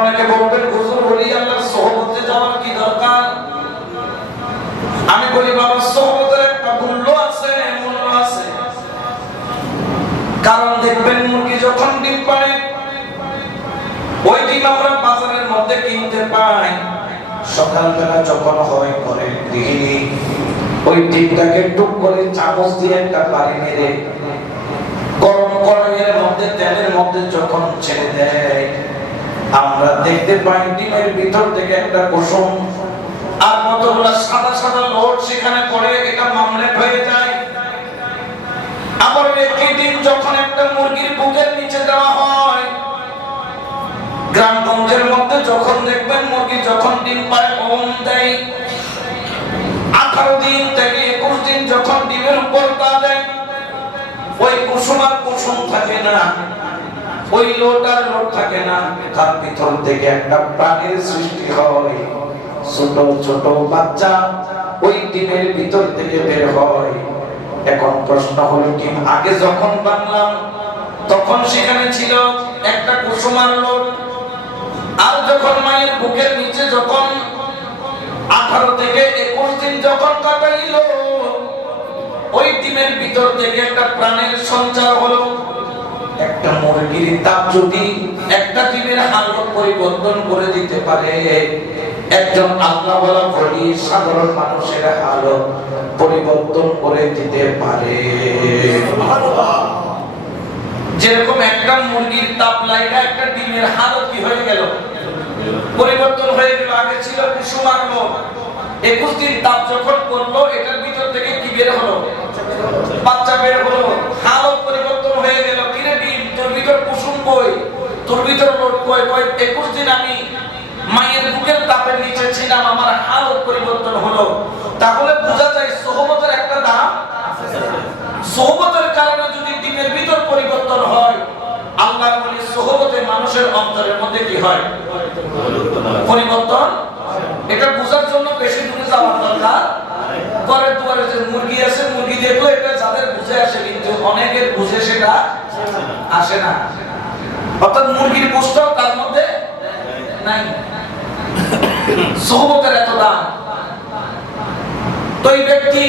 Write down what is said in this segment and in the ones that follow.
অনেকে বলবেন হুজুর ওলি আল্লাহর সোহবতে যাওয়ার কি দরকার? আমি বলি বাবা, সোহবতের একটা মূল্য আছে। কারণ দেখবেন মুরগি যখন ডিম পাড়ে, ওই ডিম আমরা বাজারের মধ্যে কিনতে পাই। সকালবেলা যখন হয় ঘরের গৃহিণী ওই ডিমটাকে টুক করে চামচ দিয়ে একটা বাড়ি মেরে গরম কড়াইয়ের মধ্যে তেলের মধ্যে যখন ছেড়ে দেয়, আমরা দেখতে পাই ডিমের ভিতর থেকে একটা কুসুম আর কতগুলা সাদা সাদা লোট সেখানে পড়ে, এটা মামলেট হয়ে যায়। আবার একই ডিম যখন একটা মুরগির বুকের নিচে দেওয়া হয়, গ্রামগঞ্জের মধ্যে যখন দেখবেন মুরগি যখন ডিম পাড়ে ওম দেয়, 18 দিন থেকে 21 দিন যখন ডিমের উপর তা দেয়, ওই কুসুম আর কুসুম থাকে না, ওই লোট আর লোট থাকে না, তার ভিতর থেকে একটা প্রাণের সৃষ্টি হয়। ছোট ছোট বাচ্চা ওই ডিমের ভিতর থেকে বের হয়। এখন প্রশ্ন হলো, ডিম আগে যখন বানলাম তখন সেখানে ছিল একটা কুসুম আর লোট, আর যখন মায়ের বুকের নিচে যখন 18 থেকে 21 দিন যখন কাটাইল, ওই ডিমের ভিতর থেকে একটা প্রাণের সঞ্চার হলো। একটা মুরগির তাপ যদি একটা ডিমের হালত পরিবর্তন করে দিতে পারে, একজন আল্লাহওয়ালা বলি সাধারণ মানুষের হালত পরিবর্তন করে দিতে পারে। যেরকম একটা মুরগির তাপ লাইগা একটা ডিমের হালত কি হয়ে গেল, পরিবর্তন হয়ে গেল। আগে ছিল কুসুম আর লোট, 21 দিন তাপ যখন পড়লো, এটার ভিতর থেকে কি বের হলো, বাচ্চা বের হলো, হালত পরিবর্তন হয়ে গেল। কিরে ডিম, তোর ভিতর কুসুম কই, তোর ভিতর লোট কই? 21 দিন আমি মায়ের বুকের তাপের নিচে ছিলাম, আমার হালত পরিবর্তন হলো। তাহলে বোঝা যায় সোহবতের একটা দাম। সোহবতের কারণে যদি ডিমের ভিতর পরিবর্তন হয়, আল্লাহর ওলি সোহবতে মানুষের অন্তরের মধ্যে কি হয়, পরিবর্তন। এটা বোঝার জন্য বেশি দূরে যাওয়ার দরকার। ঘরের দুয়ারে যে মুরগি আছে, মুরগি দেখলো এটা যাদের বুঝে আসে, কিন্তু অনেকের বুঝে সেটা আসে না। অর্থাৎ মুরগির বুঝটাও তার মধ্যে নাই। সোহবতের এত দাম। তো এই ব্যক্তি,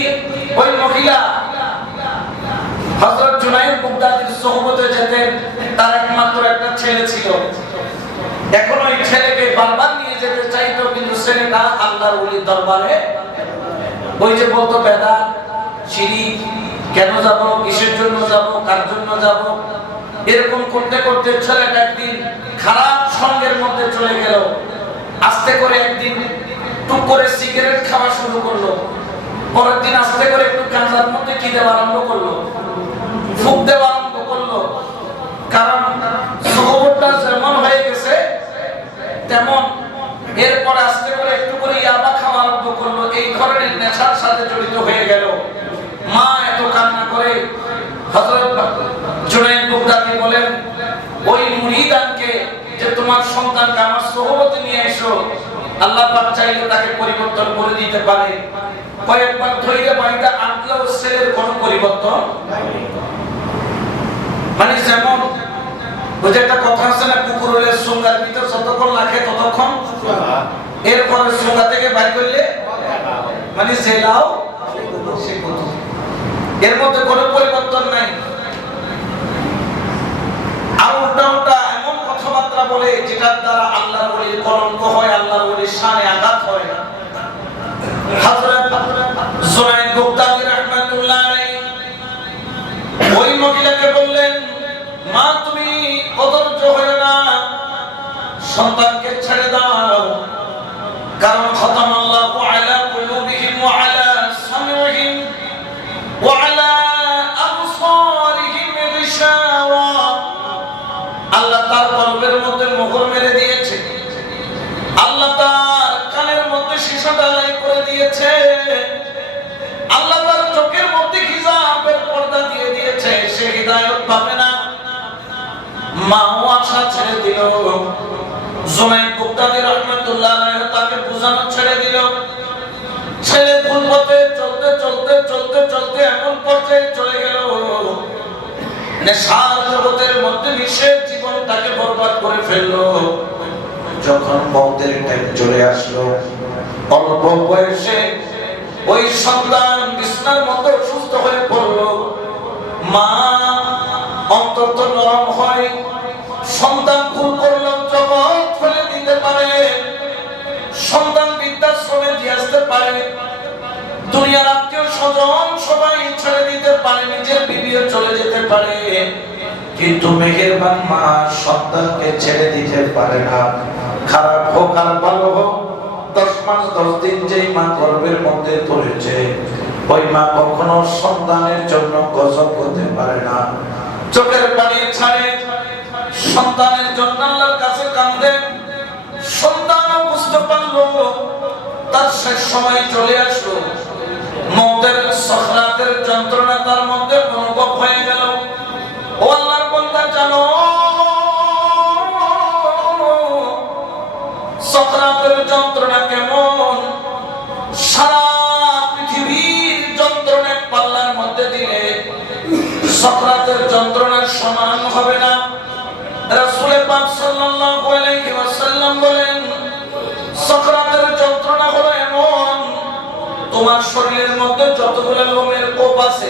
ওই মহিলা হযরত জুনাইদ বাগদাদীর সোহবতে যেতেন। তার একমাত্র একটা ছেলে ছিল। এখন ওই ছেলেকে বারবার নিয়ে যেতে চাইতো, কিন্তু ছেলেটা আল্লাহর ওলির দরবারে ওই যে বলতো বেদাত, শিরক, কেন যাব, কিসের জন্য যাব, কার জন্য যাব, এরকম করতে করতে ছেলেটা একদিন খারাপ সঙ্গের মধ্যে চলে গেল। আস্তে করে একদিন টুক করে সিগারেট খাওয়া শুরু করলো। পরের দিন আস্তে করে একটু গাঁজার মধ্যে কি দেওয়া আরম্ভ করলো, ফুক দেওয়া আরম্ভ করলো। কারণ সোহবতটা যেমন হয়ে গেছে তেমন এরপর আস্তে করে একটু করে ইয়াবা খাওয়া আরম্ভ করলো। এই ধরনের নেশার সাথে জড়িত হয়ে গেল। মা এত কান্না করে। হযরত জুনাইদ বাগদাদী বলেন, ওই মুরিদানকে যে তোমার সন্তানকে আমার সোহবতে নিয়ে এসো, আল্লাহ পাক চাইলে তাকে পরিবর্তন করে দিতে পারে। কয়েকবার ধৈর্য বাইদা আনলেও ছেলের কোনো পরিবর্তন মানে যেমন ওই যে একটা কথা আছে না, কুকুরের সুঙ্গার ভিতর যতক্ষণ লাগে ততক্ষণ, এরপরে সুঙ্গা থেকে বাইর করলে মানে জেলাও সে কুকুর, এর মধ্যে কোনো পরিবর্তন নাই। আর উল্টা উল্টা এমন কথাবার্তা বলে যেটার দ্বারা আল্লাহর ওলির কলঙ্ক হয়, আল্লাহর ওলির শানে আঘাত হয়। হযরত জুনাইদ বাগদাদী রাহমাতুল্লাহ আলাইহি ওই মহিলাকে বললেন, মা তুমি অধৈর্য হয়ো না, সন্তানকে ছেড়ে দাও। কারণ খতামাল্লাহু আলা কুলুবিহিম ওয়া আলা সামিইহিম ওয়া আলা আবসারিহিম গিশাওয়া। আল্লাহ তার কলবের মধ্যে মোহর মেরে দিয়েছে, আল্লাহ তার কানের মধ্যে সীসা ঢালাই করে দিয়েছে, আল্লাহ তার চোখের মধ্যে হিজাবের পর্দা দিয়ে দিয়েছে, সে হিদায়াত পাবে না। মাও আশা ছেড়ে দিল। জুনাইদ বাগদাদী রাহমাতুল্লাহ আলাইহি তাকে বুঝানো ছেড়ে দিল। ছেলে ভুল পথে চলতে চলতে চলতে চলতে এমন পর্যায়ে চলে গেল, নেশার জগতের মধ্যে মিশে জীবনটাকে বরবাদ করে ফেললো। যখন মওতের টাইম চলে আসলো, অল্প বয়সে ওই সন্তান বিছানার মতো সুস্থ হয়ে পড়লো। মা অন্তর তো নরম হয়, সন্তান ভুল করলো জগৎ ফেলে দিতে পারে, সন্তান বৃদ্ধাশ্রমে দিয়ে আসতে পারে, দুনিয়ার আত্মীয় স্বজন সবাই ছেড়ে দিতে পারে, নিজের বিবিও চলে যেতে পারে, কিন্তু মেহেরবান মা সন্তানকে ছেড়ে দিতে পারে না। খারাপ হোক আর ভালো হোক, 10 মাস 10 দিন যেই মা গর্ভের মধ্যে পড়েছে, ওই মা কখনো সন্তানের জন্য গজব করতে পারে না। চোখের পানি ছাড়ে, সন্তানের জন্য আল্লাহর কাছে কাঁদে। সন্তানও বুঝতে পারলো তার শেষ সময় চলে আসলো, মওতের সাকরাতের যন্ত্রণা তার মধ্যে অনুভব হয়ে গেল। ও আল্লাহর বান্দা, জানো সাকরাতের যন্ত্রণা কেমন? সারা পৃথিবীর যন্ত্রণা পাল্লার মধ্যে দিলে সাকরাতের যন্ত্রণার সমান হবে না। রাসূল পাক সাল্লাল্লাহু আলাইহি ওয়াসাল্লাম বলেন, সাকরাতের যন্ত্রণা হলো এমন, তোমার শরীরের মধ্যে যতগুলো লোমের কোপ আছে,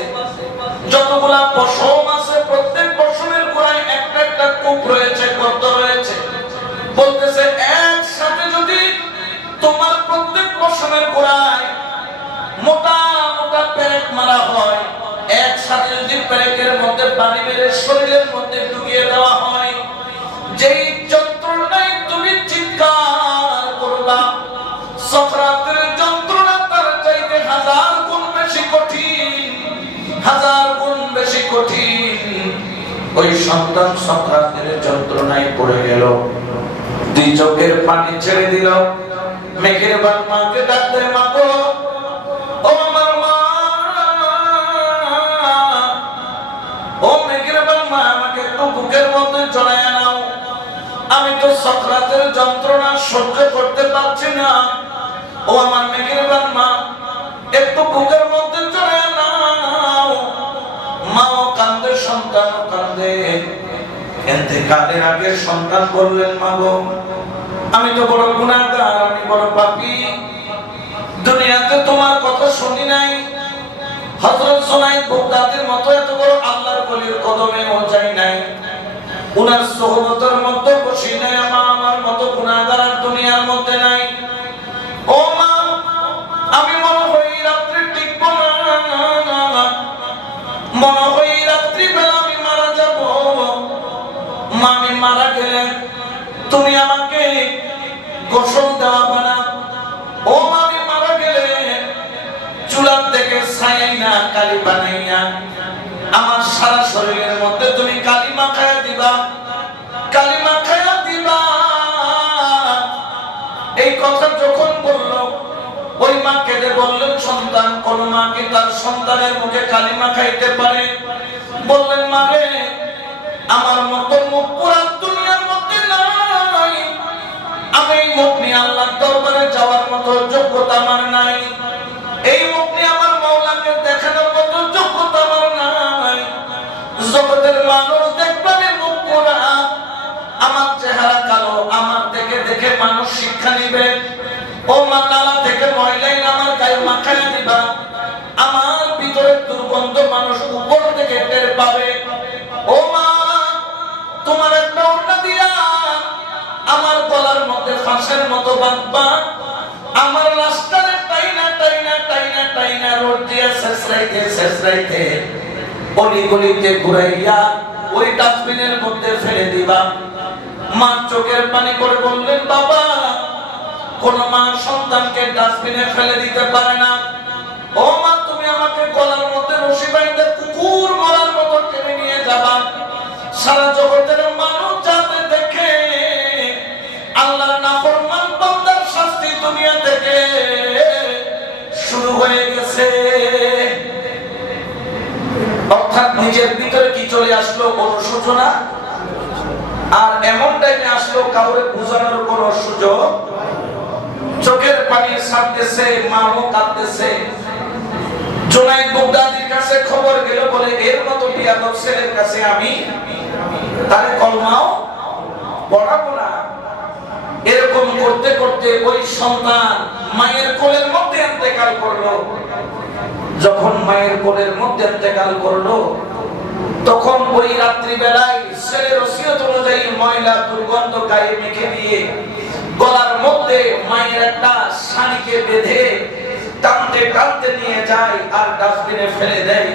যতগুলো পশম আছে, প্রত্যেক পশমের গোড়ায় একটা একটা কোপ রয়েছে, গর্ত রয়েছে। বলতেছে একসাথে যদি তোমার প্রত্যেক পশমের গোড়ায় মোটা মোটা পেরেক মারা হয়, একসাথে যদি পেরেকের মধ্যে পানি মেরে শরীরের মধ্যে ঢুকিয়ে দেওয়া হয়, যেই যন্ত্রণায় তুমি চিৎকার করবা, সাকরাতের যন্ত্রণা তার চাইতে 1000 গুণ বেশি কঠিন, 1000 গুণ বেশি কঠিন। ওই সন্তান সাকরাতের যন্ত্রণায় পড়ে গেল, 2 চোখের পানি ছেড়ে দিল। মেহেরবান মাকে ডাকতে, মা গো, ও আমার মা, ও মেহেরবান মা, আমাকে একটু বুকের মধ্যে জড়ায় নাও, আমি তো সাকরাতের যন্ত্রণা সহ্য করতে পারছি না। ও আমার মেহেরবান মা, একটু বুকের মধ্যে জড়ায় নাও। মাও কান্দে, সন্তানও কান্দে। ইন্তেকালের আগে সন্তান বললেন, মা গো, আমি তো বড় গুনাহগার, আমি বড় পাপী, দুনিয়াতে তোমার কথা শুনি নাই, হযরত সুনাইদ বাগদাদীর মতো এত বড় আল্লাহর ওলির কদমেও যাই নাই, উনার সোহবতের মধ্যে বসি নাই, আমার মতো গুনাহগার আর দুনিয়ার মধ্যে নাই। ও মা, আমি মনে হয় রাত্রি টিকবো না, মনে হয় রাত্রি বেলা আমি মারা যাব। মা, আমি মারা গেলে তুমি আমাকে গোসল দেওয়াবে না। ও মা, আমি মারা গেলে চুলার থেকে ছাইনা কালি বানাইয়া আমার সারা শরীরের মধ্যে তুমি কালি মাখায়া দিবা, কালি মাখায়া দিবা। এই কথা যখন বলল, ওই মা কেঁদে বললেন, সন্তান, কোন মা কি তার সন্তানের মুখে কালি মাখাইতে পারে? বললেন, মা রে, আমার মতো মুখ পুরা দুনিয়ার মধ্যে নাই, আমি এই মুখ নিয়ে আল্লাহর দরবারে যাওয়ার মতো যোগ্যতা আমার নাই, এই মুখ নিয়ে আমার মাওলাকে দেখানোর মতো যোগ্যতা আমার নাই। জগতের মানুষ দেখবে মুখ পোড়া, আমার চেহারা কালো, আমার দেখে দেখে মানুষ শিক্ষা নিবে। ও মা, নালা থেকে ময়লাই আমার গায়ে মাখায়া দিবা, আমার ভিতরে দুর্গন্ধ মানুষ উপর থেকে টের পাবে। ও মা, তোমার একটা ওড়না দিয়া আমার গলার মধ্যে ফাঁসের মতো বাঁধবা, আমার লাশটারে টাইনা টাইনা টাইনা টাইনা রোড দিয়া শেষরাইতে অলিগলিতে ঘুরাইয়া ওই ডাস্টবিনের মধ্যে ফেলে দিবা। মা চোখের পানি করে বললেন, বাবা, কোন মা সন্তানকে ডাস্টবিনে ফেলে দিতে পারে না। ও মা, তুমি আমাকে গলার মধ্যে রশি বাইন্ধে কুকুর মরার মতো টেনে নিয়ে যাবা, সারা জগতের মানুষ যাতে দেখে আল্লাহর নাফরমান বান্দার শাস্তি দুনিয়া থেকে শুরু হয়ে গেছে। অর্থাৎ নিজের ভিতরে কি চলে আসলো? অনুশোচনা। আর এমন টাইমে আসলো কাউরে বোঝানোর কোনো সুযোগ, চোখের পানি ছাড়তেছে, মাও কাঁদতেছে। জুনাইদ বাগদাদীর কাছে খবর গেল, বলে এর মতো বিয়াদব ছেলের কাছে আমি তারে কলমাও পড়াবো না। এরকম করতে করতে ওই সন্তান মায়ের কোলের মধ্যে ইন্তেকাল করলো। যখন মায়ের কোলের মধ্যে ইন্তেকাল করলো, তখন ওই রাত্রি বেলায় ছেলের ওসিয়ত অনুযায়ী ময়লা দুর্গন্ধ গায়ে মেখে দিয়ে গলার মধ্যে মায়ের একটা শাড়িকে বেঁধে টানতে টানতে নিয়ে যায় আর ডাস্টবিনে ফেলে দেয়।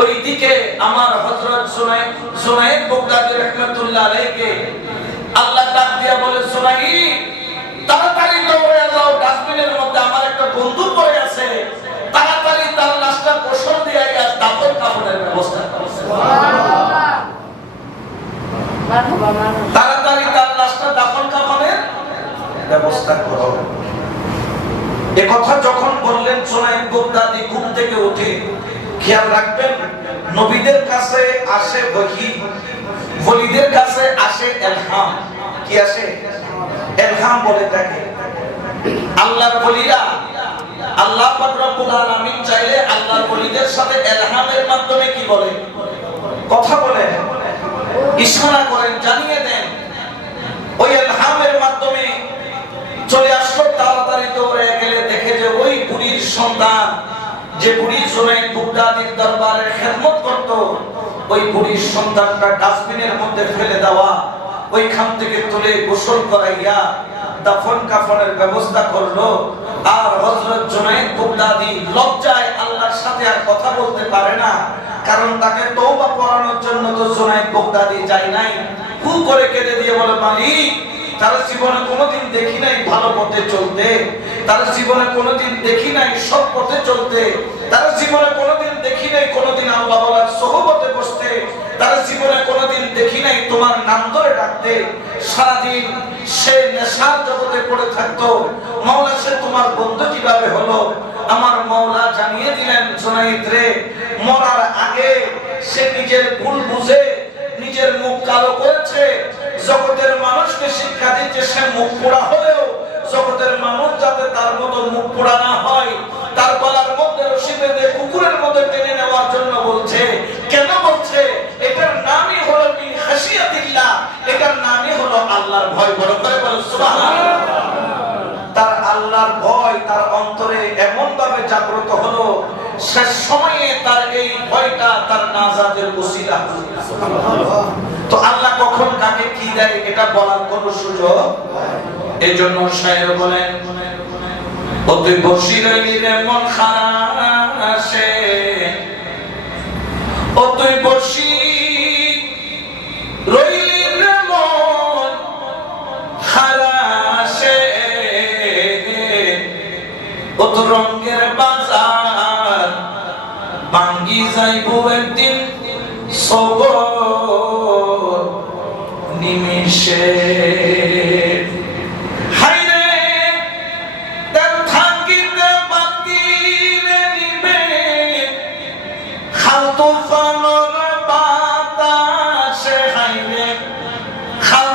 ওইদিকে আমার হযরত সুনাইদ বাগদাদী রাহমাতুল্লাহ আলাইহি আল্লাহ ডাক দিয়া বলে, সুনাইদ তাড়াতাড়ি দৌড়ে যাও, ডাস্টবিনের মধ্যে আমার একটা বন্ধু পড়ে আছে, তাড়াতাড়ি তার লাশটা গোসল দিয়ে আজ দাফন কাফনের ব্যবস্থা করো। সুবহানাল্লাহ। তাড়াতাড়ি তার লাশটা দাফন কাফনের ব্যবস্থা করো। এই কথা যখন বললেন সুনাইদ বাগদাদী ঘুম থেকে উঠে, খেয়াল রাখবেন নবীদের কাছে আসে ওহী, ওলিদের কাছে আসে ইলহাম। কি আসে? ইলহাম বলে থাকে। আল্লাহর ওলিরা, আল্লাহ পাক রব্বুল আলামিন চাইলে আল্লাহর ওলিদের সাথে ইলহামের মাধ্যমে কি বলে? কথা বলে, ইশারা করেন, জানিয়ে দেন। ওই ইলহামের মাধ্যমে চলে আসলো। তাড়াতাড়ি দৌড়ে গেলে দেখে যে ওই বুড়ির সন্তান, যে বুড়ি সুনাইদ বাগদাদীর দরবারে খেদমত করত, ওই বুড়ির সন্তানটা ডাস্টবিনের মধ্যে ফেলে দেওয়া, ওইখান থেকে তুলে গোসল করাইয়া দাফন কাফনের ব্যবস্থা করলো। আর হযরত সুনাইদ বাগদাদী লজ্জায় আল্লাহর সাথে আর কথা বলতে পারে না, কারণ তাকে তওবা পড়ানোর জন্য তো সুনাইদ বাগদাদী যায় নাই। হু করে কেঁদে দিয়ে বলে, মালিক, তার জীবনে কোনোদিন দেখি নাই ভালো পথে চলতে, তার জীবনে কোনোদিন দেখি নাই সৎ পথে চলতে, তার জীবনে কোনোদিন দেখি নাই কোনোদিন আল্লাহ ওয়ালার সোহবতে বসতে, তার জীবনে কোনোদিন দেখি নাই তোমার নাম ধরে ডাকতে। সারাদিন সে নেশার জগতে পড়ে থাকতো। মাওলা, সে তোমার বন্ধু কিভাবে হলো? আমার মাওলা জানিয়ে দিলেন, সুনাইদ রে, মরার আগে সে নিজের ভুল বুঝে নিজের মুখ কালো করেছে। জগতের মানুষকে শিক্ষা দিচ্ছে সে মুখ পোড়া হলেও জগতের মানুষ যাতে তার মতো মুখ পোড়া না হয়, তার গলার মধ্যে রশি বেঁধে কুকুরের মধ্যে টেনে নেওয়ার জন্য বলছে। কেন বলছে? এটার নামই হলো মিন খাশিয়াতিল্লাহ, এটার নামই হলো আল্লাহর ভয়। বড় করে বলো সুবহানাল্লাহ। তার আল্লাহর ভয় তার অন্তরে এমন ভাবে জাগ্রত হলো, শেষ সময়ে তার এই ভয়টা তার নাজাতের ওসিলা হলো। সুবহানাল্লাহ। তো আল্লাহ কখন কাকে কি দেয় এটা বলার কোনো সুযোগ। এজন্য শায়ের বলেন, ও তুই বসি রইলি রে মন খাসে, ও তুই বসি রইলি রে মন খাসে, ও তো রঙের বাজার ভাঙ্গি যাইবো একদিন সবর নিমিষে। হাইরে তার থাকিতে বাতিরে নিবে খাল তুফানের বাতাসে, হাইরে খাল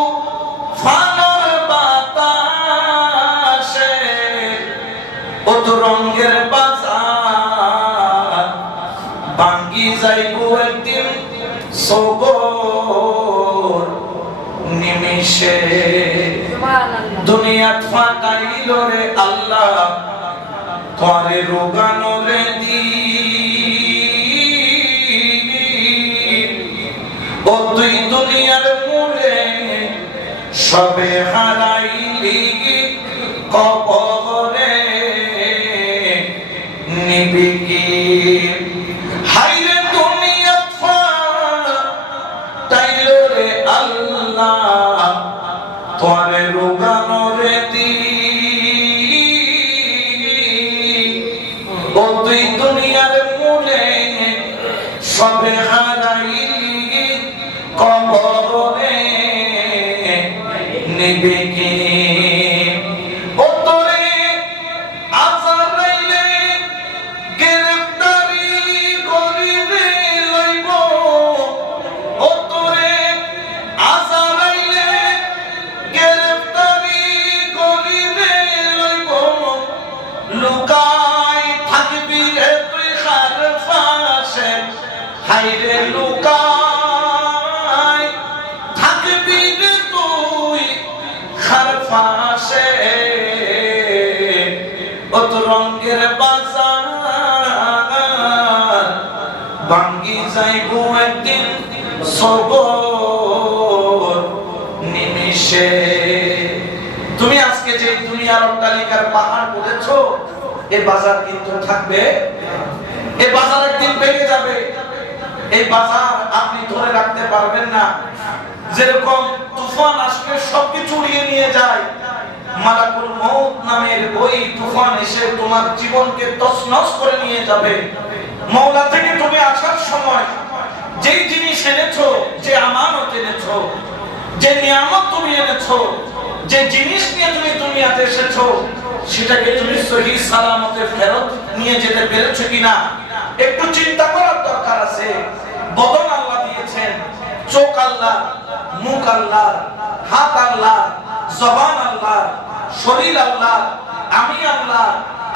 তুফানের বাতাসে, ও তো রঙের বাজার ভাঙ্গি যাইবো একদিন সবর নিমিষে। দুনিয়াত ফাটাইল রে আল্লাহ তোরে রোগানো রে দি, ও তুই দুনিয়ার মূলে সবে হারাইলি কবরে নিবি কি। হাইরে দুনিয়া ফাটাইল রে আল্লাহ তোরে রোগানো রে দি, ও তুই দুনিয়ার মূলে সবে হারাইলি কবরে নিবি কি। ও তোরে আজারাইলে গ্রেফতারি করিবে লইব, ও তোরে আজারাইলে গ্রেফতারি করিবে লইব, লুকাই থাকবি রে তুই খার ফাঁসে, হাইরে লুকাই থাকবি রে তুই পাশে অত রঙের বাজার ভাঙ্গি যাইব একদিন সবর নিমিষে। তুমি আজকে যে দুনিয়ার অট্টালিকার পাহাড় করেছো, এই বাজার কিন্তু থাকবে, এই বাজার একদিন ভেঙে যাবে। এই বাজার আপনি ধরে রাখতে পারবেন না। যেরকম তুফান আসবে সবকিছু উড়িয়ে নিয়ে যায়, মালাকুল মউত নামের ওই তুফান এসে তোমার জীবনকে তছনছ করে নিয়ে যাবে। মওলা থেকে তুমি আসার সময় যেই জিনিস এনেছো, যে আমানত এনেছো, যে নিয়ামত তুমি এনেছো, যে জিনিস নিয়ে তুমি দুনিয়াতে এসেছো, সেটাকে তুমি সহি সালামতে ফেরত নিয়ে যেতে পেরেছো কিনা একটু চিন্তা করার দরকার আছে। বদন আল্লাহ দিয়েছেন, চোখ আল্লাহ, মুখ আল্লাহ, হাত আল্লাহ, জবান আল্লাহ, শরীর আল্লাহ, আমি আল্লাহ,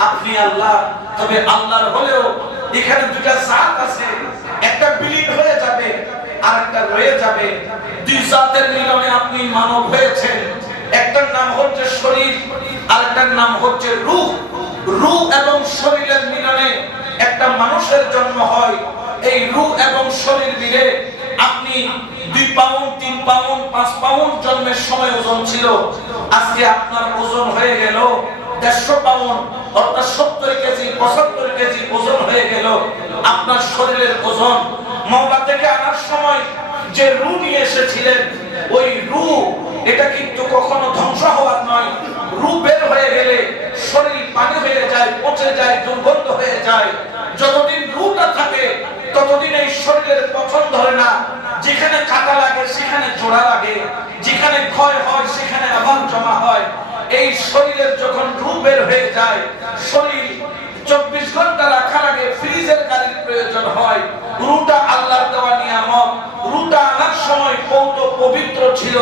আপনি আল্লাহ। তবে আল্লাহর হলেও এখানে দুটা জাত আছে, একটা বিলীন হয়ে যাবে আর একটা রয়ে যাবে। দুই জাতের মিলনে আপনি মানব হয়েছেন। একটার নাম হচ্ছে শরীর, আরেকটার নাম হচ্ছে রূহ। রূহ এবং শরীরের মিলনে একটা মানুষের জন্ম হয়। এই রূহ এবং শরীর মিলে আপনি 2 পাউন্ড, 3 পাউন্ড, 5 পাউন্ড জন্মের সময় ওজন ছিল, আজকে আপনার ওজন হয়ে গেল 150 পাউন্ড, অর্থাৎ 70 কেজি 75 কেজি ওজন হয়ে গেল আপনার শরীরের ওজন। মওলা থেকে আনার সময় যে রূহ নিয়ে এসেছিলেন, ওই রূহ এটা কিন্তু কখনো ধ্বংস হওয়ার নয়। রূহ বের হয়ে গেলে শরীর পানি হয়ে যায়, পচে যায়, দুর্গন্ধ হয়ে যায়। যতদিন রূহটা থাকে ততদিন এই শরীরের পচন ধরে না। যেখানে কাটা লাগে সেখানে জোড়া লাগে, যেখানে ক্ষয় হয় সেখানে আবার জমা হয়। এই শরীরের যখন রূহ বের হয়ে যায়, শরীর 24 ঘন্টা রাখা লাগে, ফ্রিজের গাড়ির প্রয়োজন হয়। রূহটা আল্লাহর দেওয়া নিয়ামত। রূহটা আনার সময় পৌত পবিত্র ছিল,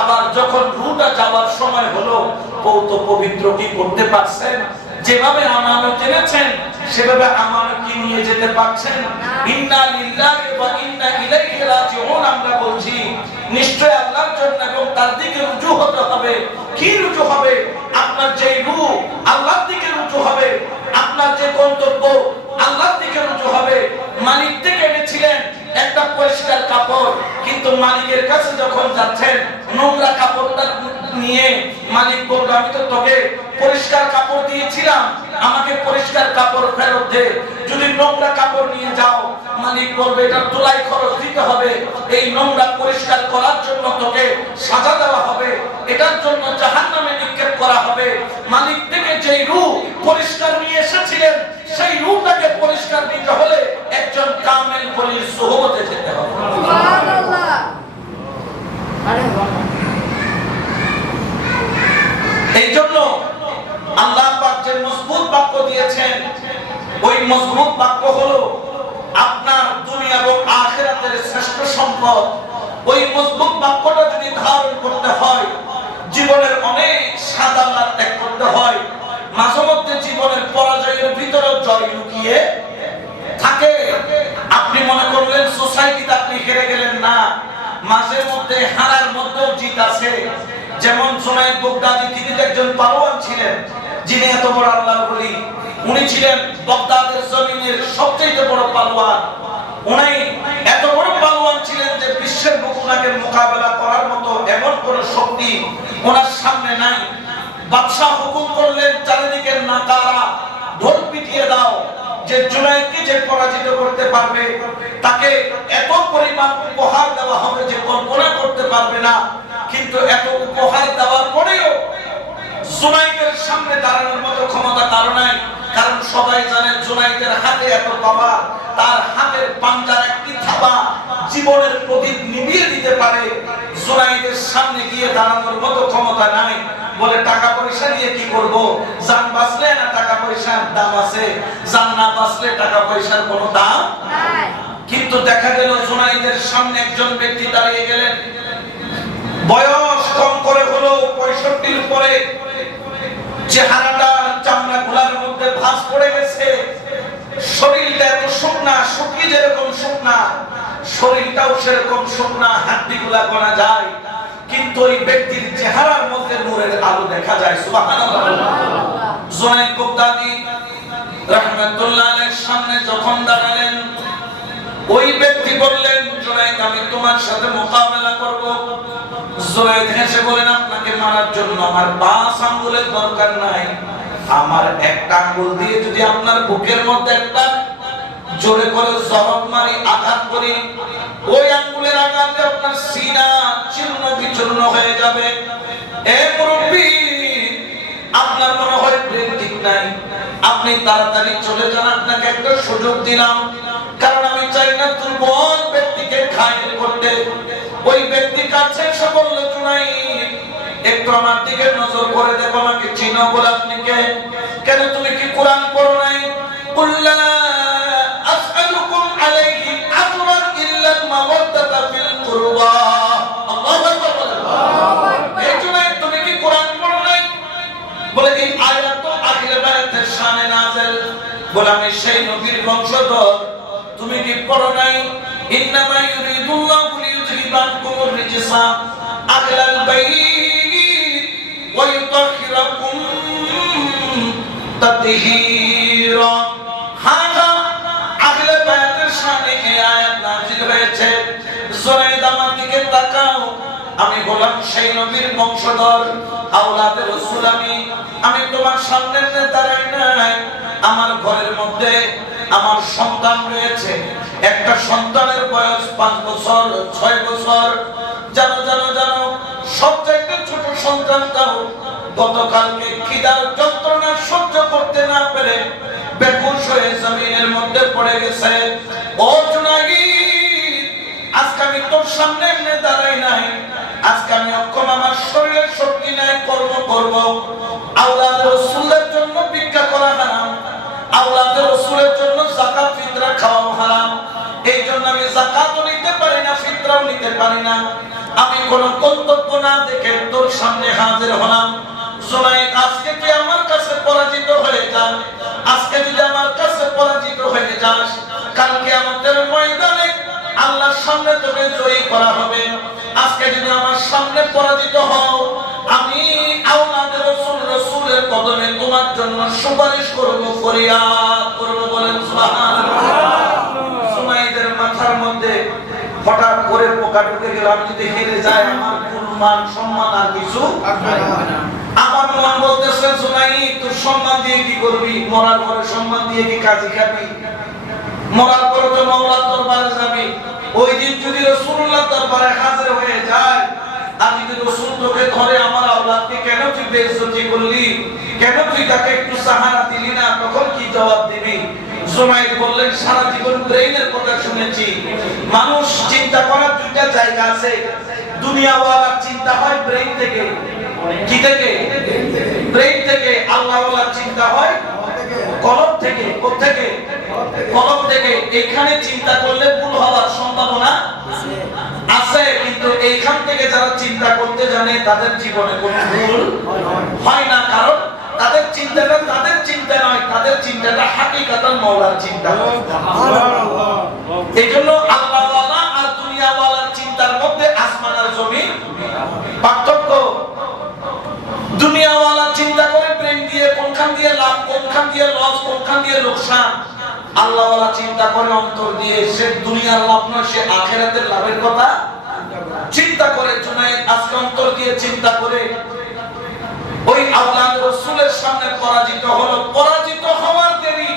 আবার যখন রূহটা যাওয়ার সময় হলো, পৌত পবিত্র কি করতে পারছেন? যেভাবে আমানত এনেছেন সেভাবে আমানত কি নিয়ে যেতে পারছেন? ইন্না লিল্লাহি ওয়া ইন্না ইলাইহি রাজিউন। আমরা বলছি নিশ্চয় আল্লাহর জন্য এবং তার দিকে রুজু হতে হবে। কি রুজু হবে? আপনার যে রূহ আল্লাহর দিকে রুজু হবে, আপনার যে গন্তব্য আল্লাহর দিকে রুজু হবে। মালিক থেকে এনেছিলেন একটা পরিষ্কার কাপড়, কিন্তু মালিকের কাছে যখন যাচ্ছেন নোংরা কাপড়টা নিয়ে, মালিক বলল আমি তো তোকে পরিষ্কার কাপড় দিয়েছিলাম, আমাকে পরিষ্কার কাপড় ফেরত দে। যদি নোংরা কাপড় নিয়ে যাও, মালিক বলবে এটা তোলাই খরচ দিতে হবে, এই নোংরা পরিষ্কার করার জন্য তোকে সাজা দেওয়া হবে, এটার জন্য জাহান্নামে নিক্ষেপ করা হবে। মালিক থেকে যেই রূহ পরিষ্কার নিয়ে এসেছিলেন, সেই রূহটাকে পরিষ্কার দিতে হলে একজন কামেল ওলির সুহবতে যেতে হবে। সুবহানাল্লাহ। এই জন্য আল্লাহ পাক যে মজবুত বাক্য দিয়েছেন, ওই মজবুত বাক্য হলো আপনার দুনিয়া এবং আখিরাতের শ্রেষ্ঠ সম্পদ। ওই মজবুত বাক্যটা যদি ধারণ করতে হয়, জীবনের অনেক সাদাল্লা ত্যাগ করতে হয়। মাঝে মধ্যে জীবনের পরাজয়ের ভিতরেও জয় লুকিয়ে থাকে। আপনি মনে করলেন সোসাইটিতে আপনি হেরে গেলেন, না, মাঝে মধ্যে হারার মধ্যেও জিত আছে। যেমন জুনায়েদ বাগদাদি, তিনি একজন পালোয়ান ছিলেন, যিনি এত বড় আল্লাহর ওলি। উনি ছিলেন বাগদাদের জমিনের সবচেয়ে বড় পালোয়ান। উনি এত বড় পালোয়ান ছিলেন যে বিশ্বের বুকে ওনাকে মোকাবেলা করার মতো এমন কোন শক্তি ওনার সামনে নাই। বাদশা হুকুম করলেন চারিদিকে নাকারা, ঢোল পিটিয়ে দাও, যে জুনায়েদকে যে পরাজিত করতে পারবে তাকে এত পরিমাণ উপহার দেওয়া হবে যে কল্পনা করতে পারবে না। কিন্তু এত উপহার দেওয়ার পরেও জুনায়েদের সামনে দাঁড়ানোর মতো ক্ষমতা কারো নাই। কারণ সবাই জানে জুনায়েদের হাতে এত পাওয়ার, তার হাতের পাঞ্জার একটি থাবা জীবনের প্রদীপ নিভিয়ে দিতে পারে। জুনায়েদের সামনে গিয়ে দাঁড়ানোর মতো ক্ষমতা নাই। বলে টাকা পয়সা দিয়ে কি করব? জান বাঁচলে না টাকা পয়সার দাম আছে, জান না বাঁচলে টাকা পয়সার কোনো দাম নাই। কিন্তু দেখা গেল জুনায়েদের সামনে একজন ব্যক্তি দাঁড়িয়ে গেলেন, বয়স কম করে হলো 65 উপরে, চেহারাটা চামড়া গুলার মধ্যে ভাঁজ পড়ে গেছে, শরীরটা এত শুকনা, শুকিয়ে যেরকম শুকনা, শরীরটাও সেরকম শুকনা, হাড্ডিগুলা গোনা যায়। কিন্তু ওই ব্যক্তির চেহারার মধ্যে নূরের আলো যায়। সুবহানাল্লাহ। জুনাইদ বাগদাদি রাহমাতুল্লাহ আলাইহির সামনে যখন দাঁড়ালেন, ওই ব্যক্তি বললেন, জুনাইদ আমি তোমার সাথে মোকাবেলা করব। জুনাইদ হেসে বলেন, আপনাকে মারার জন্য আমার 5 আঙ্গুলের দরকার নাই, আমার একটা আঙ্গুল দিয়ে যদি আপনার বুকের মধ্যে একটা জোরে করে জবাব মারি, আঘাত করি, ওই আঙ্গুলের আঘাতে আপনার সিনা চূর্ণ বিচূর্ণ হয়ে যাবে। এ মুরব্বি, আপনার মনে হয় ব্রেন ঠিক নাই, আপনি তাড়াতাড়ি চলে যান, আপনাকে একটা সুযোগ দিলাম, কারণ আমি চাই না দুর্বল ব্যক্তিকে ঘায়েল করতে। ওই ব্যক্তি কাছে এসে বলল, জুনাইদ একটু আমার দিকে নজর করে দেখো, আমাকে চিনো বলে আপনি কে? কেন তুমি কি কোরআন পড়ো নাই? কুল্লা আসআলুকুম আলাইহি আজরান ইল্লা মাওয়াদ্দাতা ফিল কুরবা। আল্লাহু আকবার। এই জুনাইদ তুমি কি কোরআন পড়ো নাই? বলে এই আয়াত তো আখিরে বায়াতের শানে নাযিল। বলে আমি সেই নবীর বংশধর, তুমি কি পড়ো নাই? ইন্নামা ইউরিদুল্লাহু লিইউযহিবা আনকুমুর রিজসা আহলাল বাইত ওয়া ইউতাহহিরাকুম তাতহীরা। হাদা আহলে বায়াতের শানে এই আয়াত নাযিল হয়েছে। জুনাইদ আমার দিকে তাকাও, আমি বললাম সেই নবীর বংশধর, আওলাদে রাসূল, আমি তোমার সামনে দাঁড়াই নাই, আমার ঘরের মধ্যে আমার সন্তান রয়েছে। একটা সন্তানের বয়স 5 বছর 6 বছর। জানো জানো জানো, সবচাইতে ছোট সন্তানটাও গতকালকে খিদার যন্ত্রণা সহ্য করতে না পেরে বেহুশ হয়ে জমিনের মধ্যে পড়ে গেছে। ও জুনাইদ, আজকে আমি তোর সামনে এমনি দাঁড়াই নাই, আজকে আমি অক্ষম, আমার শরীরের শক্তি নাই, কর্ম করব। আওলাদ রাসূলের জন্য ভিক্ষা করা হারাম, আওলাদ রাসূলের জন্য যাকাত ফিতরা খাওয়া হারাম। এই জন্য আমি যাকাতও নিতে পারি না, ফিতরাও নিতে পারি না। আমি কোন কর্তব্য না দেখে তোর সামনে হাজির হলাম। জুনাইদ, আজকে কি আমার কাছে পরাজিত হয়ে যান, আজকে যদি আমার কাছে পরাজিত হয়ে যাস, কালকে আমাদের ময়দানে আল্লাহর সামনে তোকে জয়ী করা হবে। আজকে যদি আমার সামনে পরাজিত হও, আমি আওলাদে রাসূল রাসূলের কদমে তোমার জন্য সুপারিশ করব, ফরিয়াদ করব। বলেন সুবহানাল্লাহ। জুনাইদের মাথার মধ্যে হঠাৎ করে পোকা ঢুকে গেল, আমি যদি হেরে যাই আমার কোন মান সম্মান আর কিছু থাকবে না। আমার মন বলতেছে, জুনাইদ তোর সম্মান দিয়ে কি করবি? মরার পরে সম্মান দিয়ে কি কাজী খাবি? মরার পরে তো মাওলার দরবারে যাবি। ওই দিন যদি রাসূলুল্লাহর দরবারে হাজির হয়ে যায়, আর যদি রাসূল তোকে ধরে, আমার আওলাদকে কেন তুই বেইজ্জতি করলি, কেন তুই তাকে একটু সাহারা দিলি না, তখন কি জবাব দিবি? জুনাইদ বললেন, সারা জীবন ব্রেইনের কথা শুনেছি, মানুষ চিন্তা করার দুইটা জায়গা আছে। দুনিয়াওয়ালার চিন্তা হয় ব্রেইন থেকে। কি থেকে? ব্রেইন থেকে। আল্লাহওয়ালার চিন্তা হয় কলব থেকে। কোথা থেকে? কলব থেকে। এখানে চিন্তা করলে ভুল হওয়ার সম্ভাবনা আছে, কিন্তু এইখান থেকে যারা চিন্তা করতে জানে তাদের জীবনে কোনো ভুল হয় না, কারণ তাদের চিন্তাটা তাদের চিন্তা নয়, তাদের চিন্তাটা হাকিকাতান মাওলার চিন্তা। এইজন্য আল্লাহওয়ালা আর দুনিয়াওয়ালার চিন্তার মধ্যে আসমান আর জমিন পার্থক্য। দুনিয়াওয়ালা চিন্তা করে ব্রেন দিয়ে কোনখান দিয়ে লাভ, কোনখান দিয়ে লস, কোনখান দিয়ে লোকসান। আল্লাহওয়ালা চিন্তা করে অন্তর দিয়ে, সে দুনিয়ার লাভ নয়, সে আখিরাতের লাভের কথা চিন্তা করে। জুনাইদ আজকে অন্তর দিয়ে চিন্তা করে ওই আওলাদ রাসূলের সামনে পরাজিত হলো। পরাজিত হওয়ার দেরি,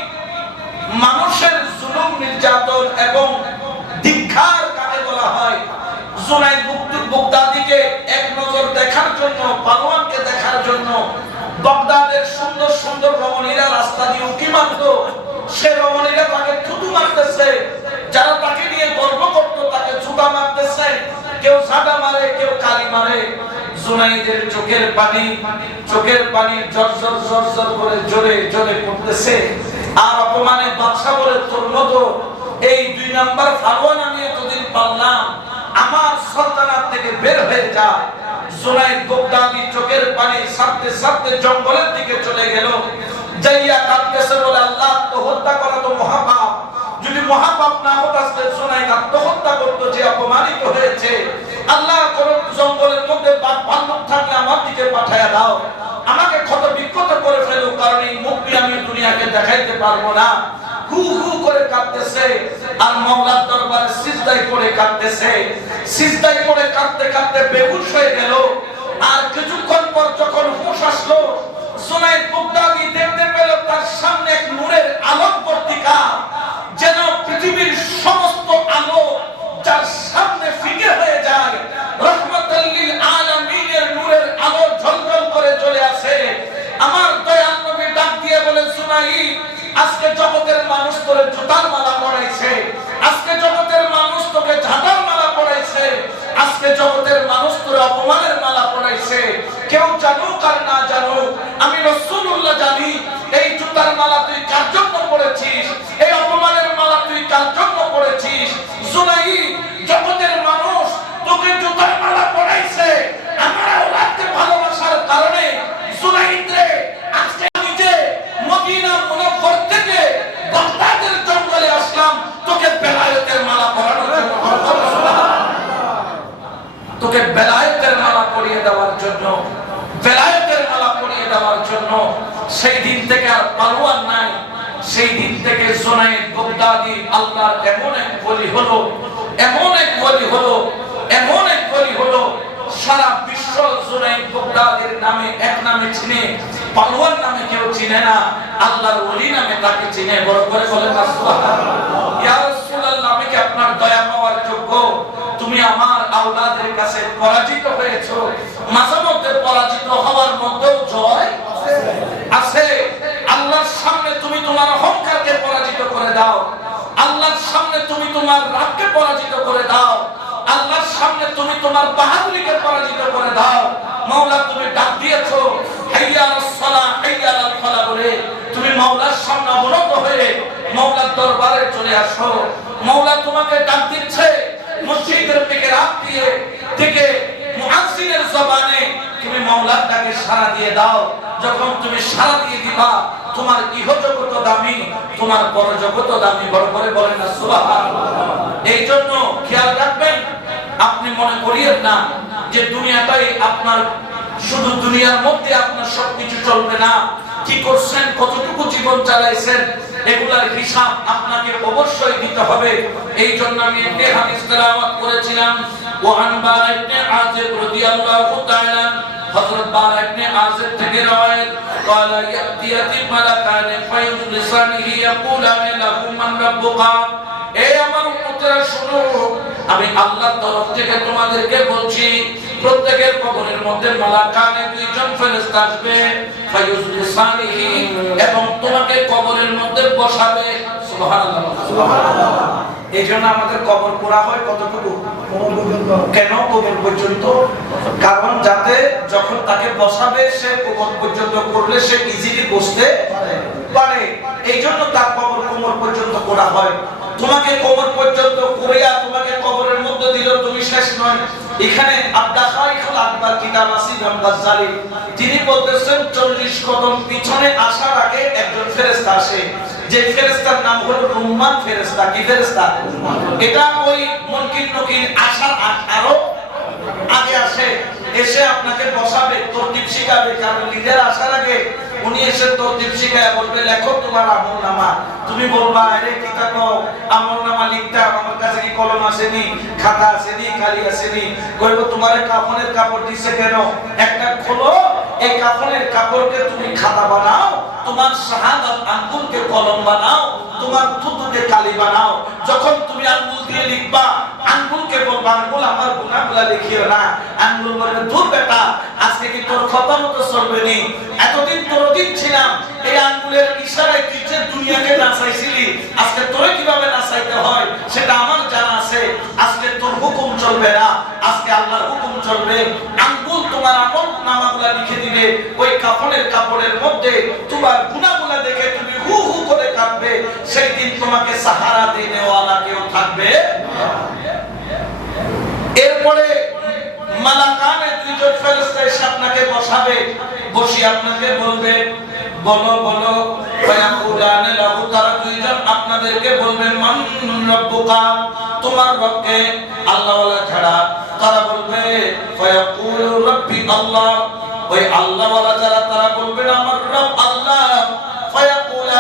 মানুষের জুলুম, নির্যাতন এবং ধিক্কার কাকে বলা হয়? জুনাইদ বাগদাদিকে এক নজর দেখার জন্য, পালোয়ানকে দেখার জন্য বাগদাদের সুন্দর সুন্দর রমণীরা রাস্তা দিয়ে উঁকি মারত। সে রমণীরা তাকে থুতু মারতেছে, যারা তাকে নিয়ে গর্ব করত তাকে জুতা মারতেছে, কেউ ঝাঁটা মারে, কেউ কালি মারে। জুনাইদের চোখের পানি জর্জর জর্জর করে জোরে জোরে পড়তেছে। আর অপমানে বাদশা বলে, তোর মতো এই 2 নাম্বার ফারওয়ান আমি এতদিন পারলাম, আমার সালতানাত থেকে বের হয়ে যা। জুনাইদ বাগদাদি চোখের পানি সাথে সাথে জঙ্গলের দিকে চলে গেল। যাইয়া কাঁদতেছে, বলে আল্লাহ আত্মহত্যা করা তো মহাপাপ, যদি মহাপাপ না হতো আজকে জুনাইদ আত্মহত্যা করতো, যে অপমানিত হয়েছে। আল্লাহ, কোন জঙ্গলের মধ্যে বাঘ ভাল্লুক থাকলে আমার দিকে পাঠায়া দাও, আমাকে দুনিয়াকে দেখাইতে পারবো না, হু হু করে কাঁদতেছে আর মাওলার দরবারে সিজদায় পড়ে কাঁদতেছে। সিজদায় পড়ে কাঁদতে কাঁদতে বেহুশ হয়ে গেল। আর কিছুক্ষণ পর যখন হুঁশ আসলো, জুনায়েদ বাগদাদি দেখতে পেল তার সামনে এক নূরের আলোক বর্তিকা, যেন পৃথিবীর সমস্ত আলো যার সামনে ফিকে হয়ে যায়, রাহমাতাল লিল আলামিনের নূরের আলো ঝলঝল করে চলে আসে। আমার দয়াল নবী ডাক দিয়ে বলে, জুনায়েদ, আজকে জগতের মানুষ তোরে জুতার মালা পরাইছে, আজকে জগতের মানুষ তোকে ঝাঁটার মালা পরাইছে, আজকে জগতের মানুষ তোরে অপমানের মালা পরাইছে। কেউ জানুক আর না জানুক, আমি রাসূলুল্লাহ জানি এই জুতার মালা তুই কার জন্য পরেছিস, এই অপমানের মালা তুই কার জন্য পরেছিস। জুনায়েদ, জগতের মানুষ তোকে জুতার মালা পরাইছে আমার আওলাদকে ভালোবাসার কারণে। জুনায়েদ রে, আজকে আমি যে মদিনা মুনাফফর থেকে বাগদাদের জঙ্গলে আসলাম তোকে বেলায়েতের মালা পরানোর জন্য, তোকে বেলায়েতের মালা পরিয়ে দেওয়ার জন্য, বেলায়েতের মালা পরিয়ে দেওয়ার জন্য। সেই দিন থেকে আর পালোয়ান নাই। সেই দিন থেকে জুনায়েদ বাগদাদি আল্লাহর এমন এক ওলি হলো, এমন এক ওলি হলো, এমন এক ওলি হলো, সারা বিশ্ব জুনায়েদ বাগদাদির নামে এক নামে চিনে, পালোয়ান নামে কেউ চিনে না, আল্লাহর ওলি নামে তাকে চিনে। বড় করে বলেন সুবহানাল্লাহ। ইয়া রাসূলুল্লাহ, আমি কি আপনার দয়া পাওয়ার যোগ্য? তুমি আমার আওলাদের কাছে পরাজিত হয়েছো, মাঝে মধ্যে পরাজিত হওয়ার মধ্যেও জয় আছে। আল্লাহর সামনে তুমি তোমার অহংকারকে পরাজিত করে দাও, আল্লাহর সামনে তুমি তোমার রাগকে পরাজিত করে দাও, আল্লাহর সামনে তুমি তোমার বাহাদুরিকে পরাজিত করে দাও। মাওলা, তুমি ডাক দিয়েছো হাইয়া আলাস সালাহ হাইয়া আলাল ফালাহ বলে, তুমি মাওলার সামনে অবনত হয়ে মাওলার দরবারে চলে আসো। মাওলা তোমাকে ডাক দিচ্ছে, মসজিদের দিকে রাত দিয়ে থেকে মুয়াজ্জিনের জবানে তুমি মাওলার ডাকে সাড়া দিয়ে দাও। যখন তুমি সাড়া দিয়ে দিবা, তোমার ইহজগত দামি, তোমার পরজগত দামি। বড় করে বলেন না সুবহানাল্লাহ। এই জন্য খেয়াল রাখবেন, আপনি মনে করিয়েন না যে দুনিয়াটাই আপনার, শুধু দুনিয়ার মধ্যে আপনার সবকিছু চলবে না। কি করছেন, কতটুকু জীবন চালাইছেন, এগুলার হিসাব আপনাকে অবশ্যই দিতে হবে। এই জন্য আমি একটি হাদিস তেলাওয়াত করেছিলাম, ওয়ান বারা ইবনে আজিব রাদিয়াল্লাহু তাআলা, হযরত বারা ইবনে আজিব থেকে রওয়ায়াত, قال يأتي ملكان فيجلسانه يقولان له من ربك। এই আমার উম্মতেরা শুনো, আমি আল্লাহর তরফ থেকে তোমাদেরকে বলছি, প্রত্যেকের কবরের মধ্যে মালাকানে দুইজন ফেরেশতা আসবে, ফায়ুজলিসানিহি, এবং তোমাকে কবরের মধ্যে বসাবে। সুবহানাল্লাহ, সুবহানাল্লাহ। এইজন্য আমাদের কবর পোড়া হয় কতটুকু? কেন কবর পর্যন্ত? কারণ যাতে যখন তাকে বসাবে সে কবর পর্যন্ত করলে সে ইজিলি বসতে পারে। এইজন্য তার কবর কোমর পর্যন্ত করা হয়। তোমাকে কবর পর্যন্ত করিয়া তোমাকে কবরের মধ্যে দিল, তুমি শেষ নয়। এখানে আব্দাখারিকুল আকবার কিতাব আছে ইমাম গাজ্জালি, তিনি বলতেছেন 40 কদম পিছনে আসার আগে একজন ফেরেশতা আসে, যে ফেরেশতার নাম হলো রুম্মান ফেরেশতা। কি ফেরেশতা? এটা ওই মুনকির নকির আসার আরো আগে আসে, এসে আপনাকে বসাবে, তরতিব শিখাবে। কারণ লিডার আসার আগে উনি এসে তরতিব শিখায় বলবে, লেখো তোমার আমলনামা। তুমি বলবা, আরে কি থাকো আমলনামা লিখতে, আমার কাছে কি কলম আসেনি, খাতা আসেনি, খালি আসেনি। কইবো তোমার কাফনের কাপড় দিছে কেন? একটা খোলো, এই কাফনের কাপড়কে তুমি খাতা বানাও, তোমার শাহাদাত আঙ্গুলকে কলম বানাও, তোমার থুতুকে কালি বানাও। যখন তুমি আঙ্গুল দিয়ে লিখবা, আঙ্গুলকে বলবা, আঙ্গুল আমার গুনাহগুলো লিখিও না। আঙ্গুল বলবে, ধুর বেটা, আজকে কি তোর কথা মতো চলবে নি? এতদিন তোর দিন ছিলাম, এই আঙ্গুলের ইশারায় তুই যে দুনিয়াকে নাচাইছিলি, আজকে তোরে কিভাবে নাচাইতে হয় সেটা আমার জানা আছে। আজকে তোর হুকুম চলবে না, আজকে আল্লাহর হুকুম চলবে। আঙ্গুল তোমার আমল নামাগুলো লিখে দিবে, ওই কাফনের কাপড়ের মধ্যে তোমার গুনাহগুলো দেখে তুমি হু হু করে কাঁদবে। সেই দিন তোমাকে সাহারা দেওয়ালা কেউ থাকবে। এরপরে মালাকানে দুইজন ফেরেশতা এসে আপনাকে বসাবে, বসি আপনাকে বলবে, বলো বলো, ফায়াকুলানে লাহু, তারা দুইজন আপনাদেরকে বলবে, মান রাব্বুকা, তোমার রবকে। আল্লাহ ওয়ালা ছাড়া তারা বলবে, ফায়াকুলু রাব্বি আল্লাহ, ওই আল্লাহ ওয়ালা যারা তারা বলবেন আমার রব আল্লাহ। ফায়াকুলা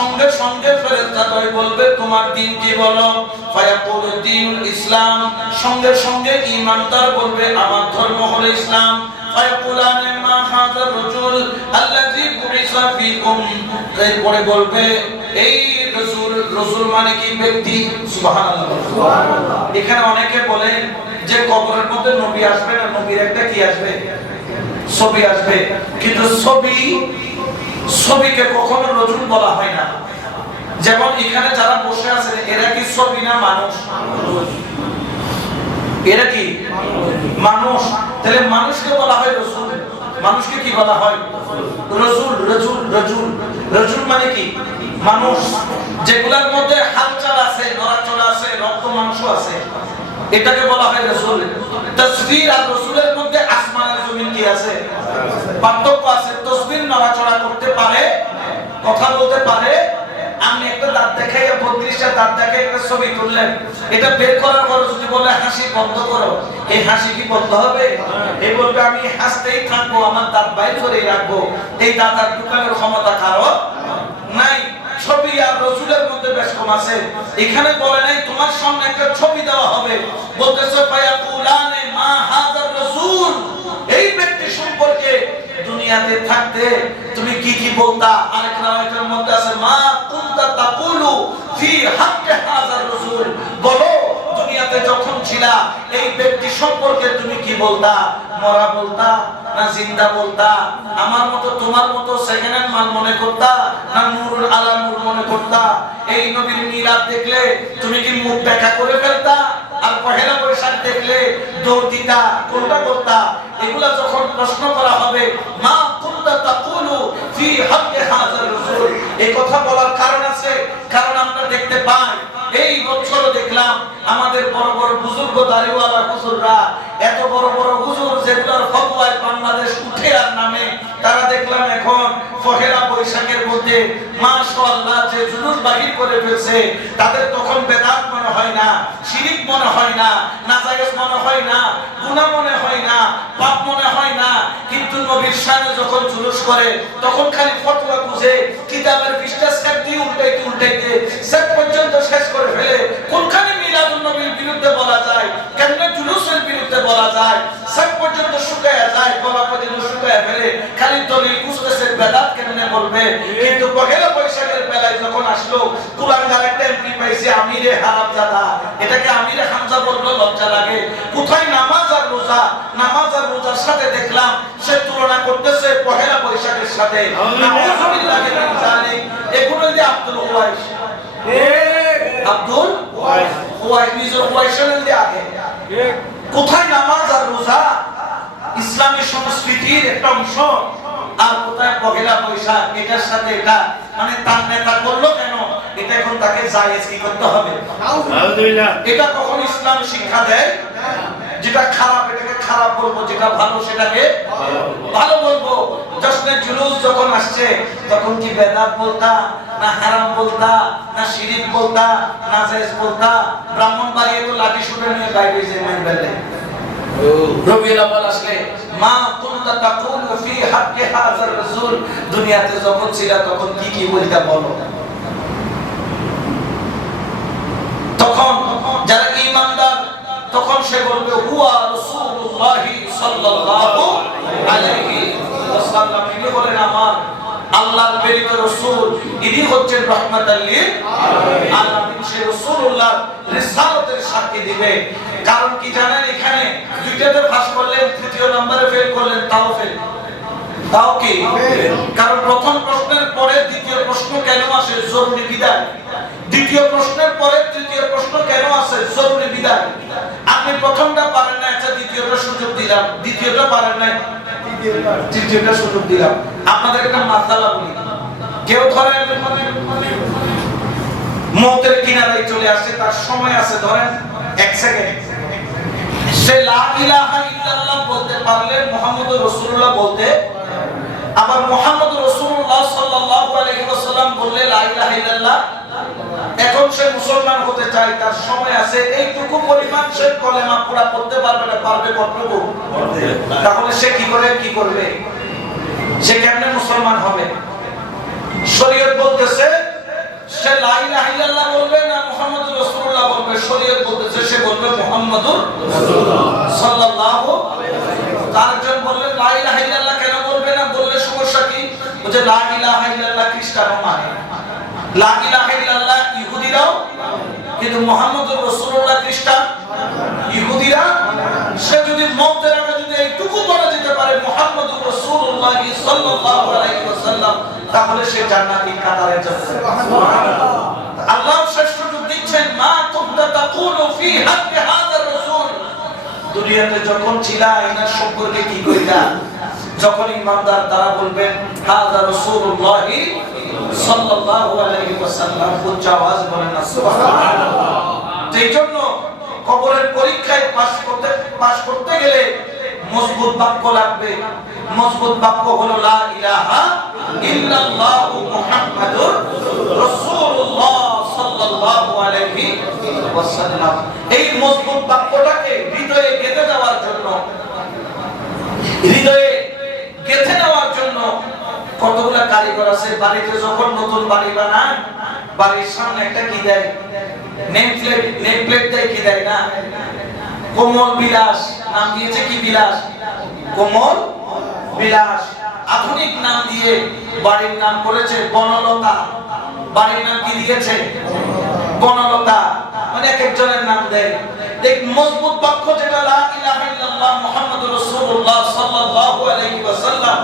সঙ্গে সঙ্গে ফেরেশতারা বলবে তোমার দ্বীন কি বলো? ফায়াকুলু দ্বীনুল ইসলাম, সঙ্গে সঙ্গে ঈমানদার বলবে আমার ধর্ম হলো ইসলাম। ফায়াকুলানে মা হাযার রাজুল আল্লাযী বুইসা ফীকুম, এরপরে বলবে এই রাসূল মানে কি ব্যক্তি? সুবহানাল্লাহ সুবহানাল্লাহ। এখানে অনেকে বলেন যে কবরের মধ্যে নবী আসবে না, নবীর একটা কি আসবে? ছবি আসবে। কিন্তু ছবিকে কখনো রাসূল বলা হয় না। যেমন এখানে যারা বসে আছেন এরা কি ছবি না মানুষ? এরা কি মানুষ? তাহলে মানুষকে বলা হয় রাসূল, মানুষকে কি বলা হয়? রাসূল। রাসূল রাসূল রাসূল মানে কি? মানুষ। যেগুলোর মধ্যে হালচাল আছে, নড়াচড়া আছে, রক্ত মাংস আছে, এটাকে বলা হয় রাসূল। তাসবিহ আর রাসূলের মধ্যে আসমান আর জমিন কি আছে? পার্থক্য আছে। তাসবিহ নড়াচড়া করতে পারে, কথা বলতে পারে। আমি একটা দাঁত দেখাই, 32টা দাঁত দেখাই একটা ছবি তুললেন, এটা বের করার পর যদি বলে হাসি বন্ধ করো, এই হাসি কি বন্ধ হবে? এই বলবে আমি হাসতেই থাকবো, আমার দাঁত বাইর করেই রাখবো। এই দাঁত আর ঢুকানোর ক্ষমতা কারো নাই। ছবি আর রাসূলের মধ্যে বেশ কম আছে। এখানে বলে নাই তোমার সামনে একটা ছবি দেওয়া হবে, বলতেছে ফায়াকুলানে মা হাযার রাসূল, এই ব্যক্তি সম্পর্কে দুনিয়াতে থাকতে তুমি কি কি বলতা? আরেক রাওয়ায়াতের মধ্যে আছে মা কুনতা তাকুলু ফি হাক্কি হাযার রাসূল, বলো দুনিয়াতে যখন ছিলা এই ব্যক্তি সম্পর্কে তুমি কি বলতা? মরা বলতা না জিন্দা বলতা? আমার মতো তোমার মতো সেকেন্ড হ্যান্ড মাল মনে করতা না নূরুল আলা নূর মনে করতা? এই নবীর মিলাদ দেখলে তুমি কি মুখ দেখা করে ফেলতা? আর পহেলা বৈশাখ দেখলে দৌড় দিতা, কোনটা করতা? এগুলা যখন প্রশ্ন করা হবে মা কুনতা তাকুলু ফি হাক্কি হাযার রাসূল, এই কথা বলার কারণ আছে। কারণ আমরা দেখতে পাই এই বছর দেখলাম আমাদের বড় বড় বুজুর্গ দাড়িওয়ালা হুজুররা, এত বড় বড় হুজুর যেগুলোর ফতোয়ায় বাংলাদেশ উঠে আর নামে, তারা দেখলাম এখন পহেলা বৈশাখের মধ্যে মাশাআল্লাহ যে জুলুস বাহির করে ফেলছে, তাদের তখন বেদাত মনে হয় না, শিরিক মনে হয় না, নাজায়েজ মনে হয় না, গুনাহ মনে হয় না, পাপ মনে হয় না। কিন্তু নবীর শানে যখন জুলুস করে তখন খালি ফতোয়া খুঁজে কিতাবের পৃষ্ঠা সেট দিয়ে উল্টাইতে উল্টাইতে সেট পর্যন্ত শেষ করে ফেলে। কোনখানে মিলাদুন নবীর বিরুদ্ধে বলা যায়, কেমনে জুলুসের বিরুদ্ধে বলা যায়, সেট পর্যন্ত শুকায়া যায়, গলা পর্যন্ত শুকায়া ফেলে। খালি দলিল খুঁজতেছে বেদাত কেমনে বলবে। কিন্তু পহেলা বৈশাখের বেলায় যখন আসলো কুলাঙ্গার একটা এমপি পাইছে আমিরে হারামজাদা, এটাকে আমিরে হামজা বললো লজ্জা লাগে। কোথায় নামাজ আর রোজা, নামাজ আর রোজার সাথে দেখলাম সে তুলনা করতেছে পহেলা বৈশাখের সাথে। নাউযুবিল্লাহি মিন যালিক। এগুলো যে আব্দুল ওয়াইস, আব্দুল ওয়াইস নিজের ওয়াইসের দিয়ে আগে কোথায় নামাজ আর রোজা ইসলামী সংস্কৃতির একটা অংশ, আর কোথায় পহেলা বৈশাখ এটার সাথে এটা মানে তার নেতা করলো কেন? এটা এখন তাকে জায়েজ কি করতে হবে? এটা কখন ইসলাম শিক্ষা দেয়? যেটা খারাপ এটাকে খারাপ বলবো, যেটা ভালো সেটাকে ভালো বলবো। জশ্নে জুলুস যখন আসছে তখন কি বেদাত বলতা না হারাম বলতা না শিরিক বলতা না জায়েজ বলতা? ব্রাহ্মণবাড়িয়ে তো লাঠি শুটে নিয়ে বাইরে যে মাইর বেলে রবিউল আউয়াল আসলে মা কুনতা তাকুলু ফি হাক্কি হাযার রাসূল, দুনিয়াতে যখন ছিল তখন কি কি বলতা বলো? তখন যারা ঈমানদার তখন সে বলবে হুয়া রাসূলুল্লাহি সাল্লাল্লাহু আলাইহি ওয়াসাল্লাম, ইনি বলেন আমার আল্লাহর প্রেরিত রাসূল, ইনি হচ্ছেন রাহমাতাল লিল আলামিন। সে রাসূলুল্লাহর রিসালাতের সাক্ষী দিবে। কারণ কি জানেন, এখানে দুইটাতে পাস করলেন, তৃতীয় নম্বরে ফেল করলেন, তাও ফেল। তাও কি? কারণ প্রথম প্রশ্নের পরে দ্বিতীয় প্রশ্ন কেন আসে? জরুরি বিধান। দ্বিতীয় প্রশ্নের পরে তৃতীয় প্রশ্ন কেন আসে? জরুরি বিধান। আপনি প্রথমটা পারেন না, আচ্ছা দ্বিতীয়টা সুযোগ দিলাম, দ্বিতীয়টা পারেন না, তৃতীয়টা সুযোগ দিলাম। আপনাদের একটা মাসালা বলি, কেউ ধরেন মওতের কিনারায় চলে আসছে, তার সময় আছে ধরেন 1 সেকেন্ড, সে লা ইলাহা ইল্লাল্লাহ বলতে পারলে মুহাম্মদুর রাসূলুল্লাহ বলতে, আবার মুহাম্মদুর রাসূলুল্লাহ সাল্লাল্লাহু আলাইহি ওয়াসাল্লাম বললে লা ইলাহা ইল্লাল্লাহ। এখন সে মুসলমান হতে চায়, তার সময় আছে, এইটুকু পরিমাণ সে কলেমা পুরা পড়তে পারবে না, পারবে কতটুকু? তাহলে সে কি করবে? সে কেমনে মুসলমান হবে? শরীয়ত বলতেছে সে লা ইলাহা ইল্লাল্লাহ বলবে না মুহাম্মদুর রাসূলুল্লাহ বলবে? শরীয়ত বলতেছে সে বলবে মুহাম্মদুর রাসূলুল্লাহ সাল্লাল্লাহু আলাইহি ওয়াসাল্লাম। তারজন বললেন লা ইলাহা ইল্লাল্লাহ কেন বলবে না? বললে সমস্যা কি? বলে লা ইলাহা ইল্লাল্লাহ খ্রিস্টানও মানে, লা ইলাহা ইল্লাল্লাহ ইহুদিরাও, কিন্তু মুহাম্মদুর রাসূলুল্লাহ খ্রিস্টান ইহুদিরা। সে যদি মওতের আগে যদি এইটুকু বলা যেতে পারে মুহাম্মদুর রাসূলুল্লাহ সাল্লাল্লাহু আলাইহি ওয়াসাল্লাম, তাহলে সে জান্নাতি কাতারে যাবে। সুবহানাল্লাহ। আল্লাহ শ্রেষ্ঠ দিচ্ছেন মা কুনতা তাকুলু ফি হাক্কি হাযার রাসূল। দুনিয়াতে যখন ছিলা এনার সম্পর্কে কি কইতা? যখন ইমানদার তারা বলবেন হাযা রাসূলুল্লাহ সাল্লাল্লাহু আলাইহি ওয়াসাল্লাম, উচ্চ আওয়াজ বলেন না সুবহানাল্লাহ। এইজন্য কবরের পরীক্ষায় পাস করতে গেলে মজবুত বাক্য লাগবে। মজবুত বাক্য হলো লা ইলাহা ইল্লাল্লাহু মুহাম্মাদুর রাসূলুল্লাহ সাল্লাল্লাহু আলাইহি ওয়াসাল্লাম। এই মজবুত বাক্যটাকে হৃদয়ে গেঁথে দেওয়ার জন্য, হৃদয়ে গেঁথে নেওয়ার জন্য কতগুলা কারিগর আছে। বাড়িতে যখন নতুন বাড়ি বানায়, বাড়ির সামনে একটা কি দেয়? নেম প্লেট দেয়। কি দেয় না? কোমল বিলাস নাম দিয়েছে। কি বিলাস? কোমল বিলাস। আধুনিক নাম দিয়ে বাড়ির নাম করেছে বনলতা। বাড়ির নাম কি দিয়েছে? বনলতা। মানে এক একজনের নাম দেয়। এক মজবুত বাক্য যেটা লা ইলাহা ইল্লাল্লাহ মুহাম্মাদুর রাসূলুল্লাহ সাল্লাল্লাহু আলাইহি ওয়াসাল্লাম,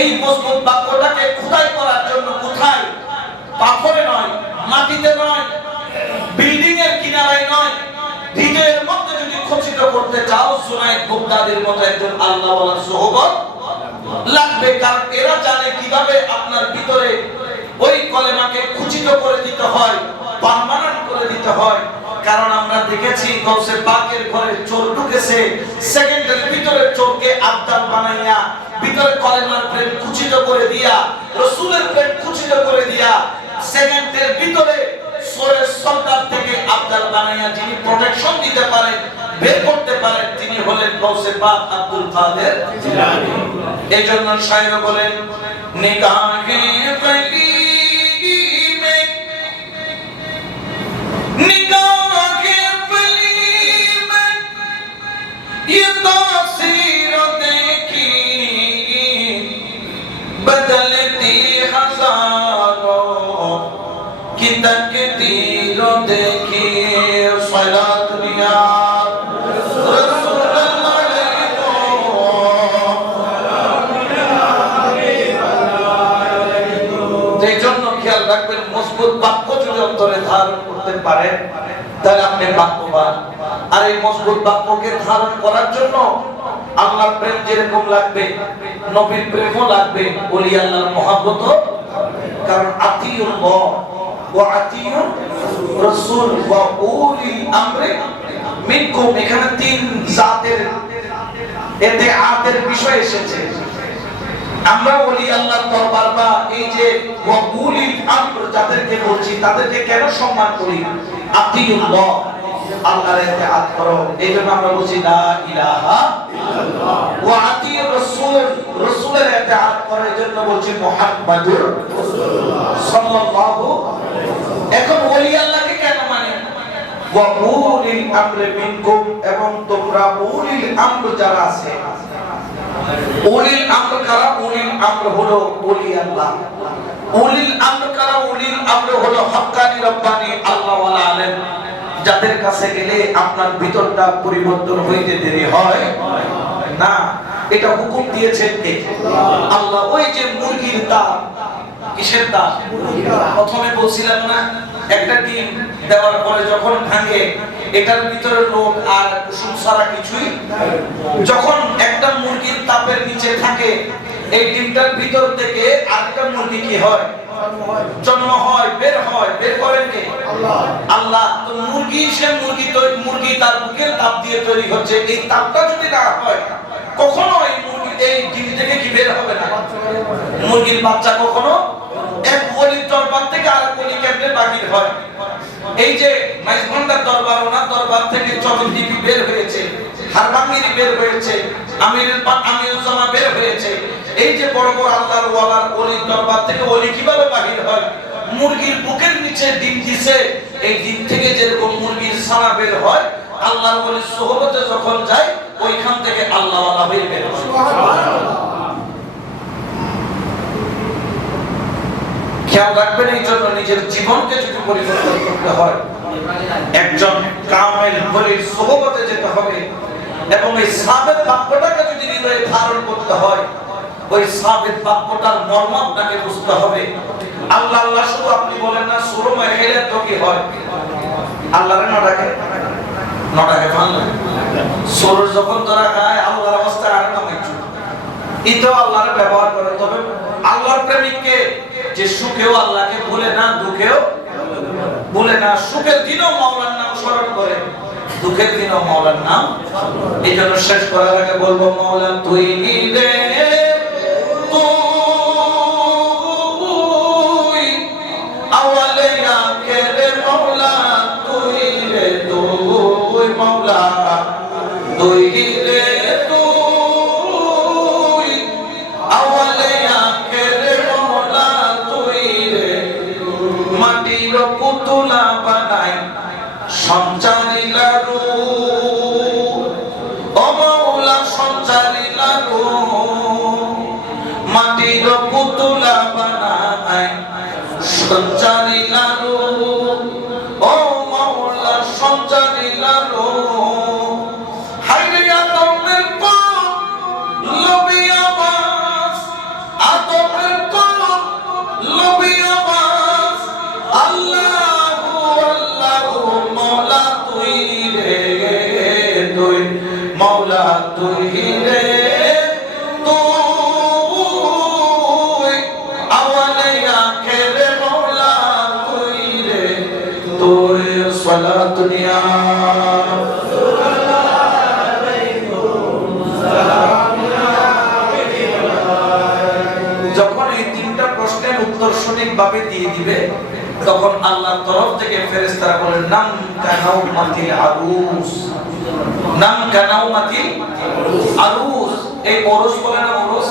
এই মজবুত বাক্যটাকে খোদাই করার জন্য কোথায়? পাথরে নয়, মাটিতে নয়, বিল্ডিং এর কিনারায় নয়, হৃদয়ের মধ্যে যদি খচিত করতে চাও, সুনায়েদ বুগদাদির মতো একজন আল্লাহওয়ালার সোহবত লাগবে। কারণ এরা জানে কিভাবে আপনার ভিতরে ওই কলেমাকে খচিত করে দিতে হয়, পার্মানেন্ট করে দিতে হয়। কারণ আমরা দেখেছি গৌসে পাকের ঘরে চোর ঢুকেছে, সেকেন্ডের ভিতরে চোরকে আবদাল বানাইয়া ভিতরে কলেমার প্রেম খচিত করে দিয়া, রাসূলের প্রেম খচিত করে দিয়া, সেকেন্ডের ভিতরে চোরের সর্দার থেকে আবদাল বানাইয়া যিনি প্রোটেকশন দিতে পারেন, বের করতে পারেন, তিনি হলেন গৌসে পাক আব্দুল কাদের জিলানী। এজন্য শায়র বলেন নিগাহে ফলি মে, নিগাহে ফলি মে ये तासीर देखी बदलती हजारों की तकदीर देखी। सला दुनिया মজবুত বাক্য যদি অন্তরে ধারণ করতে পারেন তাহলে আপনি বাক্যবান। আর এই মজবুত বাক্যকে ধারণ করার জন্য আল্লাহর প্রেম যেরকম লাগবে, নবীর প্রেমও লাগবে, ওলি আল্লাহর মহব্বতও। কারণ আতিউল্লাহ ওয়া আতিউর রাসূল ওয়া উলিল আমরি মিনকুম, এখানে তিন জাতের ইতিআতের বিষয় এসেছে। আমরা ওলি আল্লাহর দরবার বা এই যে ওয়া উলিল আমর যাদেরকে বলছি তাদেরকে কেন সম্মান করি? আতিউল্লাহ, আল্লাহর ইতিআত করো। এইজন্য আমরা বলছি লা ইলাহা ইল্লাল্লাহ। ওয়া আতিউর রাসূল, রাসূলের ইতিআত করো, এইজন্য বলছি মুহাম্মাদুর রাসূলুল্লাহ সাল্লাল্লাহু আলাইহি ওয়াসাল্লাম। এখন ওলি আল্লাহকে কেন মানে? ওয়া উলিল আমরি মিনকুম, এবং তোমরা উলিল আমর যারা আছে। উলিল আমর কারা? উলিল আমর হলো ওলি আল্লাহ। উলিল আমর কারা? উলিল আমর হলো হক্কানি রব্বানি আল্লাহ ওয়ালা আলেম, যাদের কাছে গেলে আপনার ভিতরটা পরিবর্তন হইতে দেরি হয় না। এটা হুকুম দিয়েছেন কে? আল্লাহ। ওই যে মুরগির দাঁত, কিসের দাঁত? প্রথমে বলছিলাম না, একটা ডিম দেওয়ার পরে যখন ভাঙে এটার ভিতরে লোক আর কুসুম ছাড়া কিছুই। যখন একটা মুরগির তাপের নিচে থাকে, এই ডিমটার ভিতর থেকে আরেকটা মুরগি কি হয়? জন্ম হয়, বের হয়। বের করেন কে? আল্লাহ। আল্লাহ। তো মুরগি, সে মুরগি তো মুরগি তার বুকের তাপ দিয়ে তৈরি হচ্ছে। এই তাপটা যদি না হয়, কখনো এই মুরগি এই ডিম থেকে কি বের হবে না। মুরগির বাচ্চা কখনো এক ওলির দরবার থেকে আরেক ওলি কেমনে বাহির হয়? এই যে মাইজভান্ডার দরবার, ওনার দরবার থেকে চরণদ্বীপী বের হয়েছে, হারবাঙ্গিরি বের হয়েছে, আমিরুজ্জামা বের হয়েছে। এই যে বড় বড় আল্লাহর ওয়ালার ওলির দরবার থেকে ওলি কিভাবে বাহির হয়? মুরগির বুকের নিচে ডিম দিছে, এই ডিম থেকে যেরকম মুরগির ছানা বের হয়, আল্লাহর ওলির সোহবতে যখন যায় ওইখান থেকে আল্লাহ ওয়ালা বের হয়। খেয়াল রাখবেন, এই জন্য নিজের জীবনকে যদি পরিবর্তন করতে হয় একজন কামেল ওলির সোহবতে যেতে হবে, এবং এই সাবেত বাক্যটাকে যদি হৃদয়ে ধারণ করতে হয় ওই সাবেত বাক্যটার মর্ম আপনাকে বুঝতে হবে। আল্লাহ আল্লাহ শুধু আপনি বলেন না, সুরমা হেলে তো কি হয়, আল্লাহরে নটাকে ভাঙলে সুর যখন তারা গায় আল্লাহর অবস্থায় আর না কিছু এটাও আল্লাহরে ব্যবহার করে। তবে আল্লাহর প্রেমিককে যে সুখেও আল্লাহকে ভুলে না, দুঃখেও ভুলে না, সুখের দিনও মাওলার নাম স্মরণ করে, দুঃখের দিনও মাওলার নাম। এই জন্য শেষ করার আগে বলবো, মাওলা তুই রে তুই আওয়ালে আখেরে, মাওলা তুই রে তুই, মাওলা তুই রে তুই আওয়ালে আখেরে, মাওলা তুই রে মাটির পুতুলা বানাই সঞ্চারিলা রূপ, ও মাওলা সঞ্চারিলা রূপ, মাটির পুতুলা বানাই সঞ্চারিলা রূপ, ও মাওলা সঞ্চারিলা রূপ। হায়রে আদমের কোল লবি আবাস, আদমের কোল লবি আবাস, আল্লাহ মাওলা তুই রে তুই আওয়ালে আখেরে, মাওলা তুই রে তুই। সালাতুন ইয়া যখন এই তিনটা প্রশ্নের উত্তর সঠিকভাবে দিয়ে দিবে তখন আল্লাহর তরফ থেকে ফেরেশতারা বলেন, নাম কানাউমাতিল আরুস, নাম কানাউমাতিল আরুস। এই ওরস বলে না, ওরস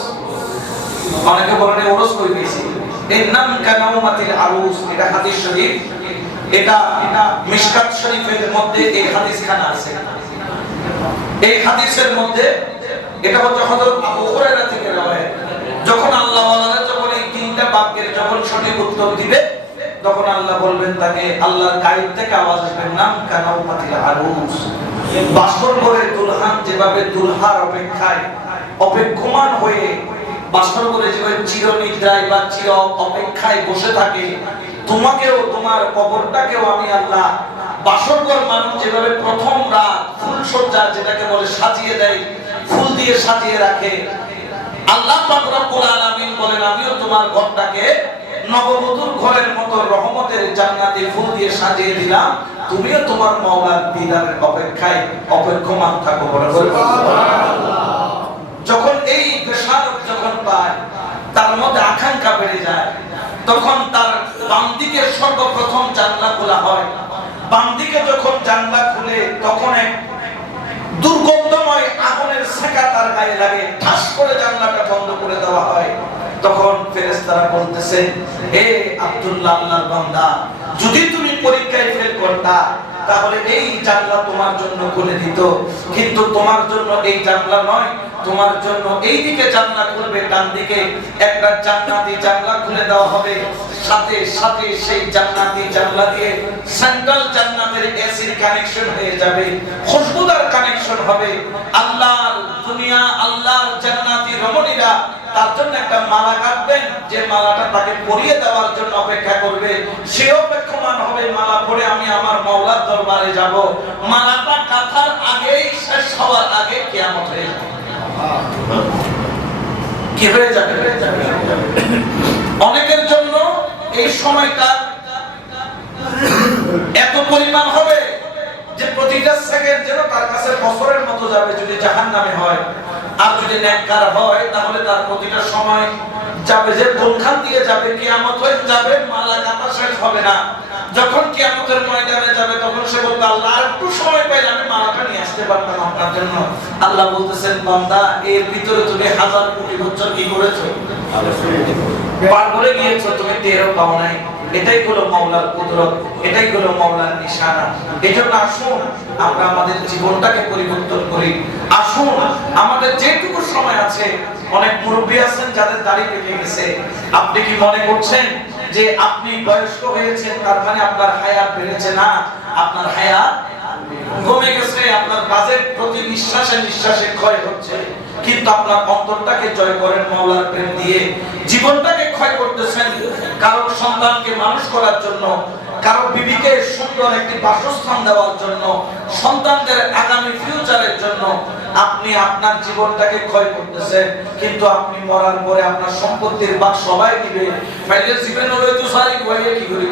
অনেকে বলেন ওরস কই পেয়েছি, এই নাম কানাউমাতিল আরুস এটা হাদিস শরীফ, এটা মিশকাত শরীফের মধ্যে এই হাদিস খানা আছে। এই হাদিসের মধ্যে এটা হচ্ছে হযরত আবু হুরায়রা থেকে রওয়ায়াত। যখন আল্লাহ ওয়ালারা যখন এই তিনটা বাক্যের যখন সঠিক উত্তর দিবে তখন আল্লাহ বলবেন তাকে, আল্লাহর গায়েব থেকে আওয়াজ আসবে, নাম কানাউমাতিল আরুস। বাসর ঘরের দুলহান যেভাবে দুলহার অপেক্ষায় অপেক্ষমান হয়ে বাসর ঘরে যেভাবে চিরনিদ্রায় বা চির অপেক্ষায় বসে থাকে, তোমাকেও তোমার কবরটাকেও আমি আল্লাহ বাসর ঘর মানুষ যেভাবে প্রথম রাত ফুলসজ্জা যেটাকে বলে সাজিয়ে দেয়, ফুল দিয়ে সাজিয়ে রাখে, আল্লাহ পাক রব্বুল আলামিন বলেন আমিও তোমার ঘরটাকে নববধূর ঘরের মতো রহমতের জান্নাতি ফুল দিয়ে সাজিয়ে দিলাম, তুমিও তোমার মাওলার দিদারের অপেক্ষায় অপেক্ষমান থাকো। সুবহানাল্লাহ। যখন এই বেশারত যখন পায় তার মধ্যে আকাঙ্ক্ষা বেড়ে যায়, তখন তার বাম দিকে সর্বপ্রথম জানলা খোলা হয়। বাম দিকে যখন জানলা খুলে তখন এক দুর্গন্ধময় আগুনের ছেঁকা তার গায়ে লাগে, ঠাস করে জানলাটা বন্ধ করে দেওয়া হয়। তখন ফেরেশতারা বলতেছে, হে আব্দুল্লাহ আল্লাহর বান্দা, যদি তুমি পরীক্ষায় ফেল করতা তাহলে এই জানলা তোমার জন্য খুলে দিত, কিন্তু তোমার জন্য এই জানলা নয়, তোমার জন্য এই দিকে জানলা খুলবে, ডান দিকে একটা জান্নাতি জানলা খুলে দেওয়া হবে, সাথে সাথে সেই জান্নাতি জানলা দিয়ে সেন্ট্রাল জান্নাতের এসির কানেকশন হয়ে যাবে, খুশবুদার কানেকশন হবে। আল্লাহর দুনিয়া, আল্লাহর জান্নাতি রমণীরা তার জন্য একটা মালা কাটবেন, যে মালাটা তাকে পরিয়ে দেওয়ার জন্য অপেক্ষা করবে, সে অপেক্ষমান হবে মালা পরে আমি আমার মাওলার দরবারে যাব। মালাটা কাটার আগেই, শেষ হওয়ার আগে কিয়ামত হয়ে যাবে। কি হয়ে যাবে? অনেকের জন্য এই সময়টা এত পরিমাণ হবে যে প্রতিটা সেকেন্ড যেন তার কাছে বছরের মতো যাবে যদি জাহান্নামে হয়, আর যদি নেককার হয় তাহলে তার প্রতিটা সময় যাবে যে কোনখান দিয়ে যাবে, কিয়ামত হয়ে যাবে, মালা কাটা শেষ হবে না। যখন কিয়ামতের ময়দানে যাবে তখন সে বলবে, আল্লাহ আর একটু সময় পাইলে আমি মালাটা নিয়ে আসতে পারতাম আপনার জন্য। আল্লাহ বলতেছেন, বান্দা এর ভিতরে তুমি হাজার কোটি বছর কি করেছো, পার করে গিয়েছো, তুমি টেরও পাও নাই। এটাই হলো মাওলার কুদরত, এটাই হলো মাওলার নিশানা। এজন্য আসুন আমরা আমাদের জীবনটাকে পরিবর্তন করি। আসুন আমাদের যেটুকু সময় আছে, অনেক মুরব্বী আছেন যাদের দাড়ি পেকে গেছে, আপনি কি মনে করছেন যে আপনি বয়স্ক হয়েছেন তার মানে আপনার হায়াত বেড়েছে? না, আপনার হায়াত কমে গেছে। আপনার বাজেট প্রতি নিঃশ্বাসে নিঃশ্বাসে ক্ষয় হচ্ছে, কিন্তু আপনার অন্তরটাকে জয় করেন মাওলার প্রেম দিয়ে। জীবনটাকে ক্ষয় করতেছেন কারো সন্তানকে মানুষ করার জন্য, কারো বিবিকে সুন্দর একটি বাসস্থান দেওয়ার জন্য, সন্তানদের আগামী ফিউচারের জন্য আপনি আপনার জীবনটাকে ক্ষয় করতেছেন। কিন্তু আপনি মরার পরে আপনার সম্পত্তির ভাগ সবাই দিবে, ফাইলে জীবন হলে তো সারি কইয়ে কি করি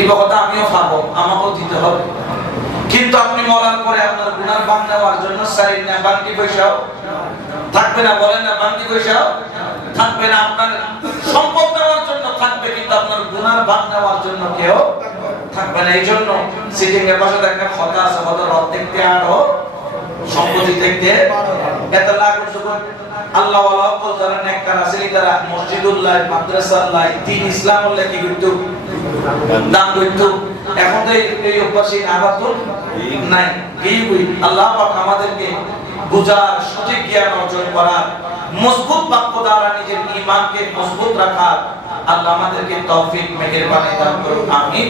এই কথা আমিও পাবো, আমাকেও দিতে হবে। কিন্তু আপনি মরার পরে আপনার গুনার ভাগ নেওয়ার জন্য সারি না বাকি পয়সাও থাকবে না, বলেন না, বাকি পয়সাও থাকবে না। আপনার সম্পদ নেওয়ার জন্য থাকবে, কিন্তু আপনার গুনার ভাগ নেওয়ার জন্য কেউ থাকবে না। এই জন্য সিটিং এর পাশে একটা কথা আছে, হয়তো অর্ধেক আরো সম্পত্তি দেখতে এত লাখ যখন আল্লাহ ওয়ালা কল যারা নেককার আছে তারা মসজিদুল্লাহ, মাদ্রাসাল্লাহ, দ্বীন ইসলামুল্লাহ কি করতে দান করতে। এখন তো এই অভ্যাসী আবাদুল নাই। এই আল্লাহ পাক আমাদেরকে বুঝার, সঠিক জ্ঞান অর্জন করার, মজবুত বাক্য দ্বারা নিজের ঈমানকে মজবুত রাখার আল্লাহ আমাদেরকে তৌফিক মেহেরবানি দান করুন। আমিন।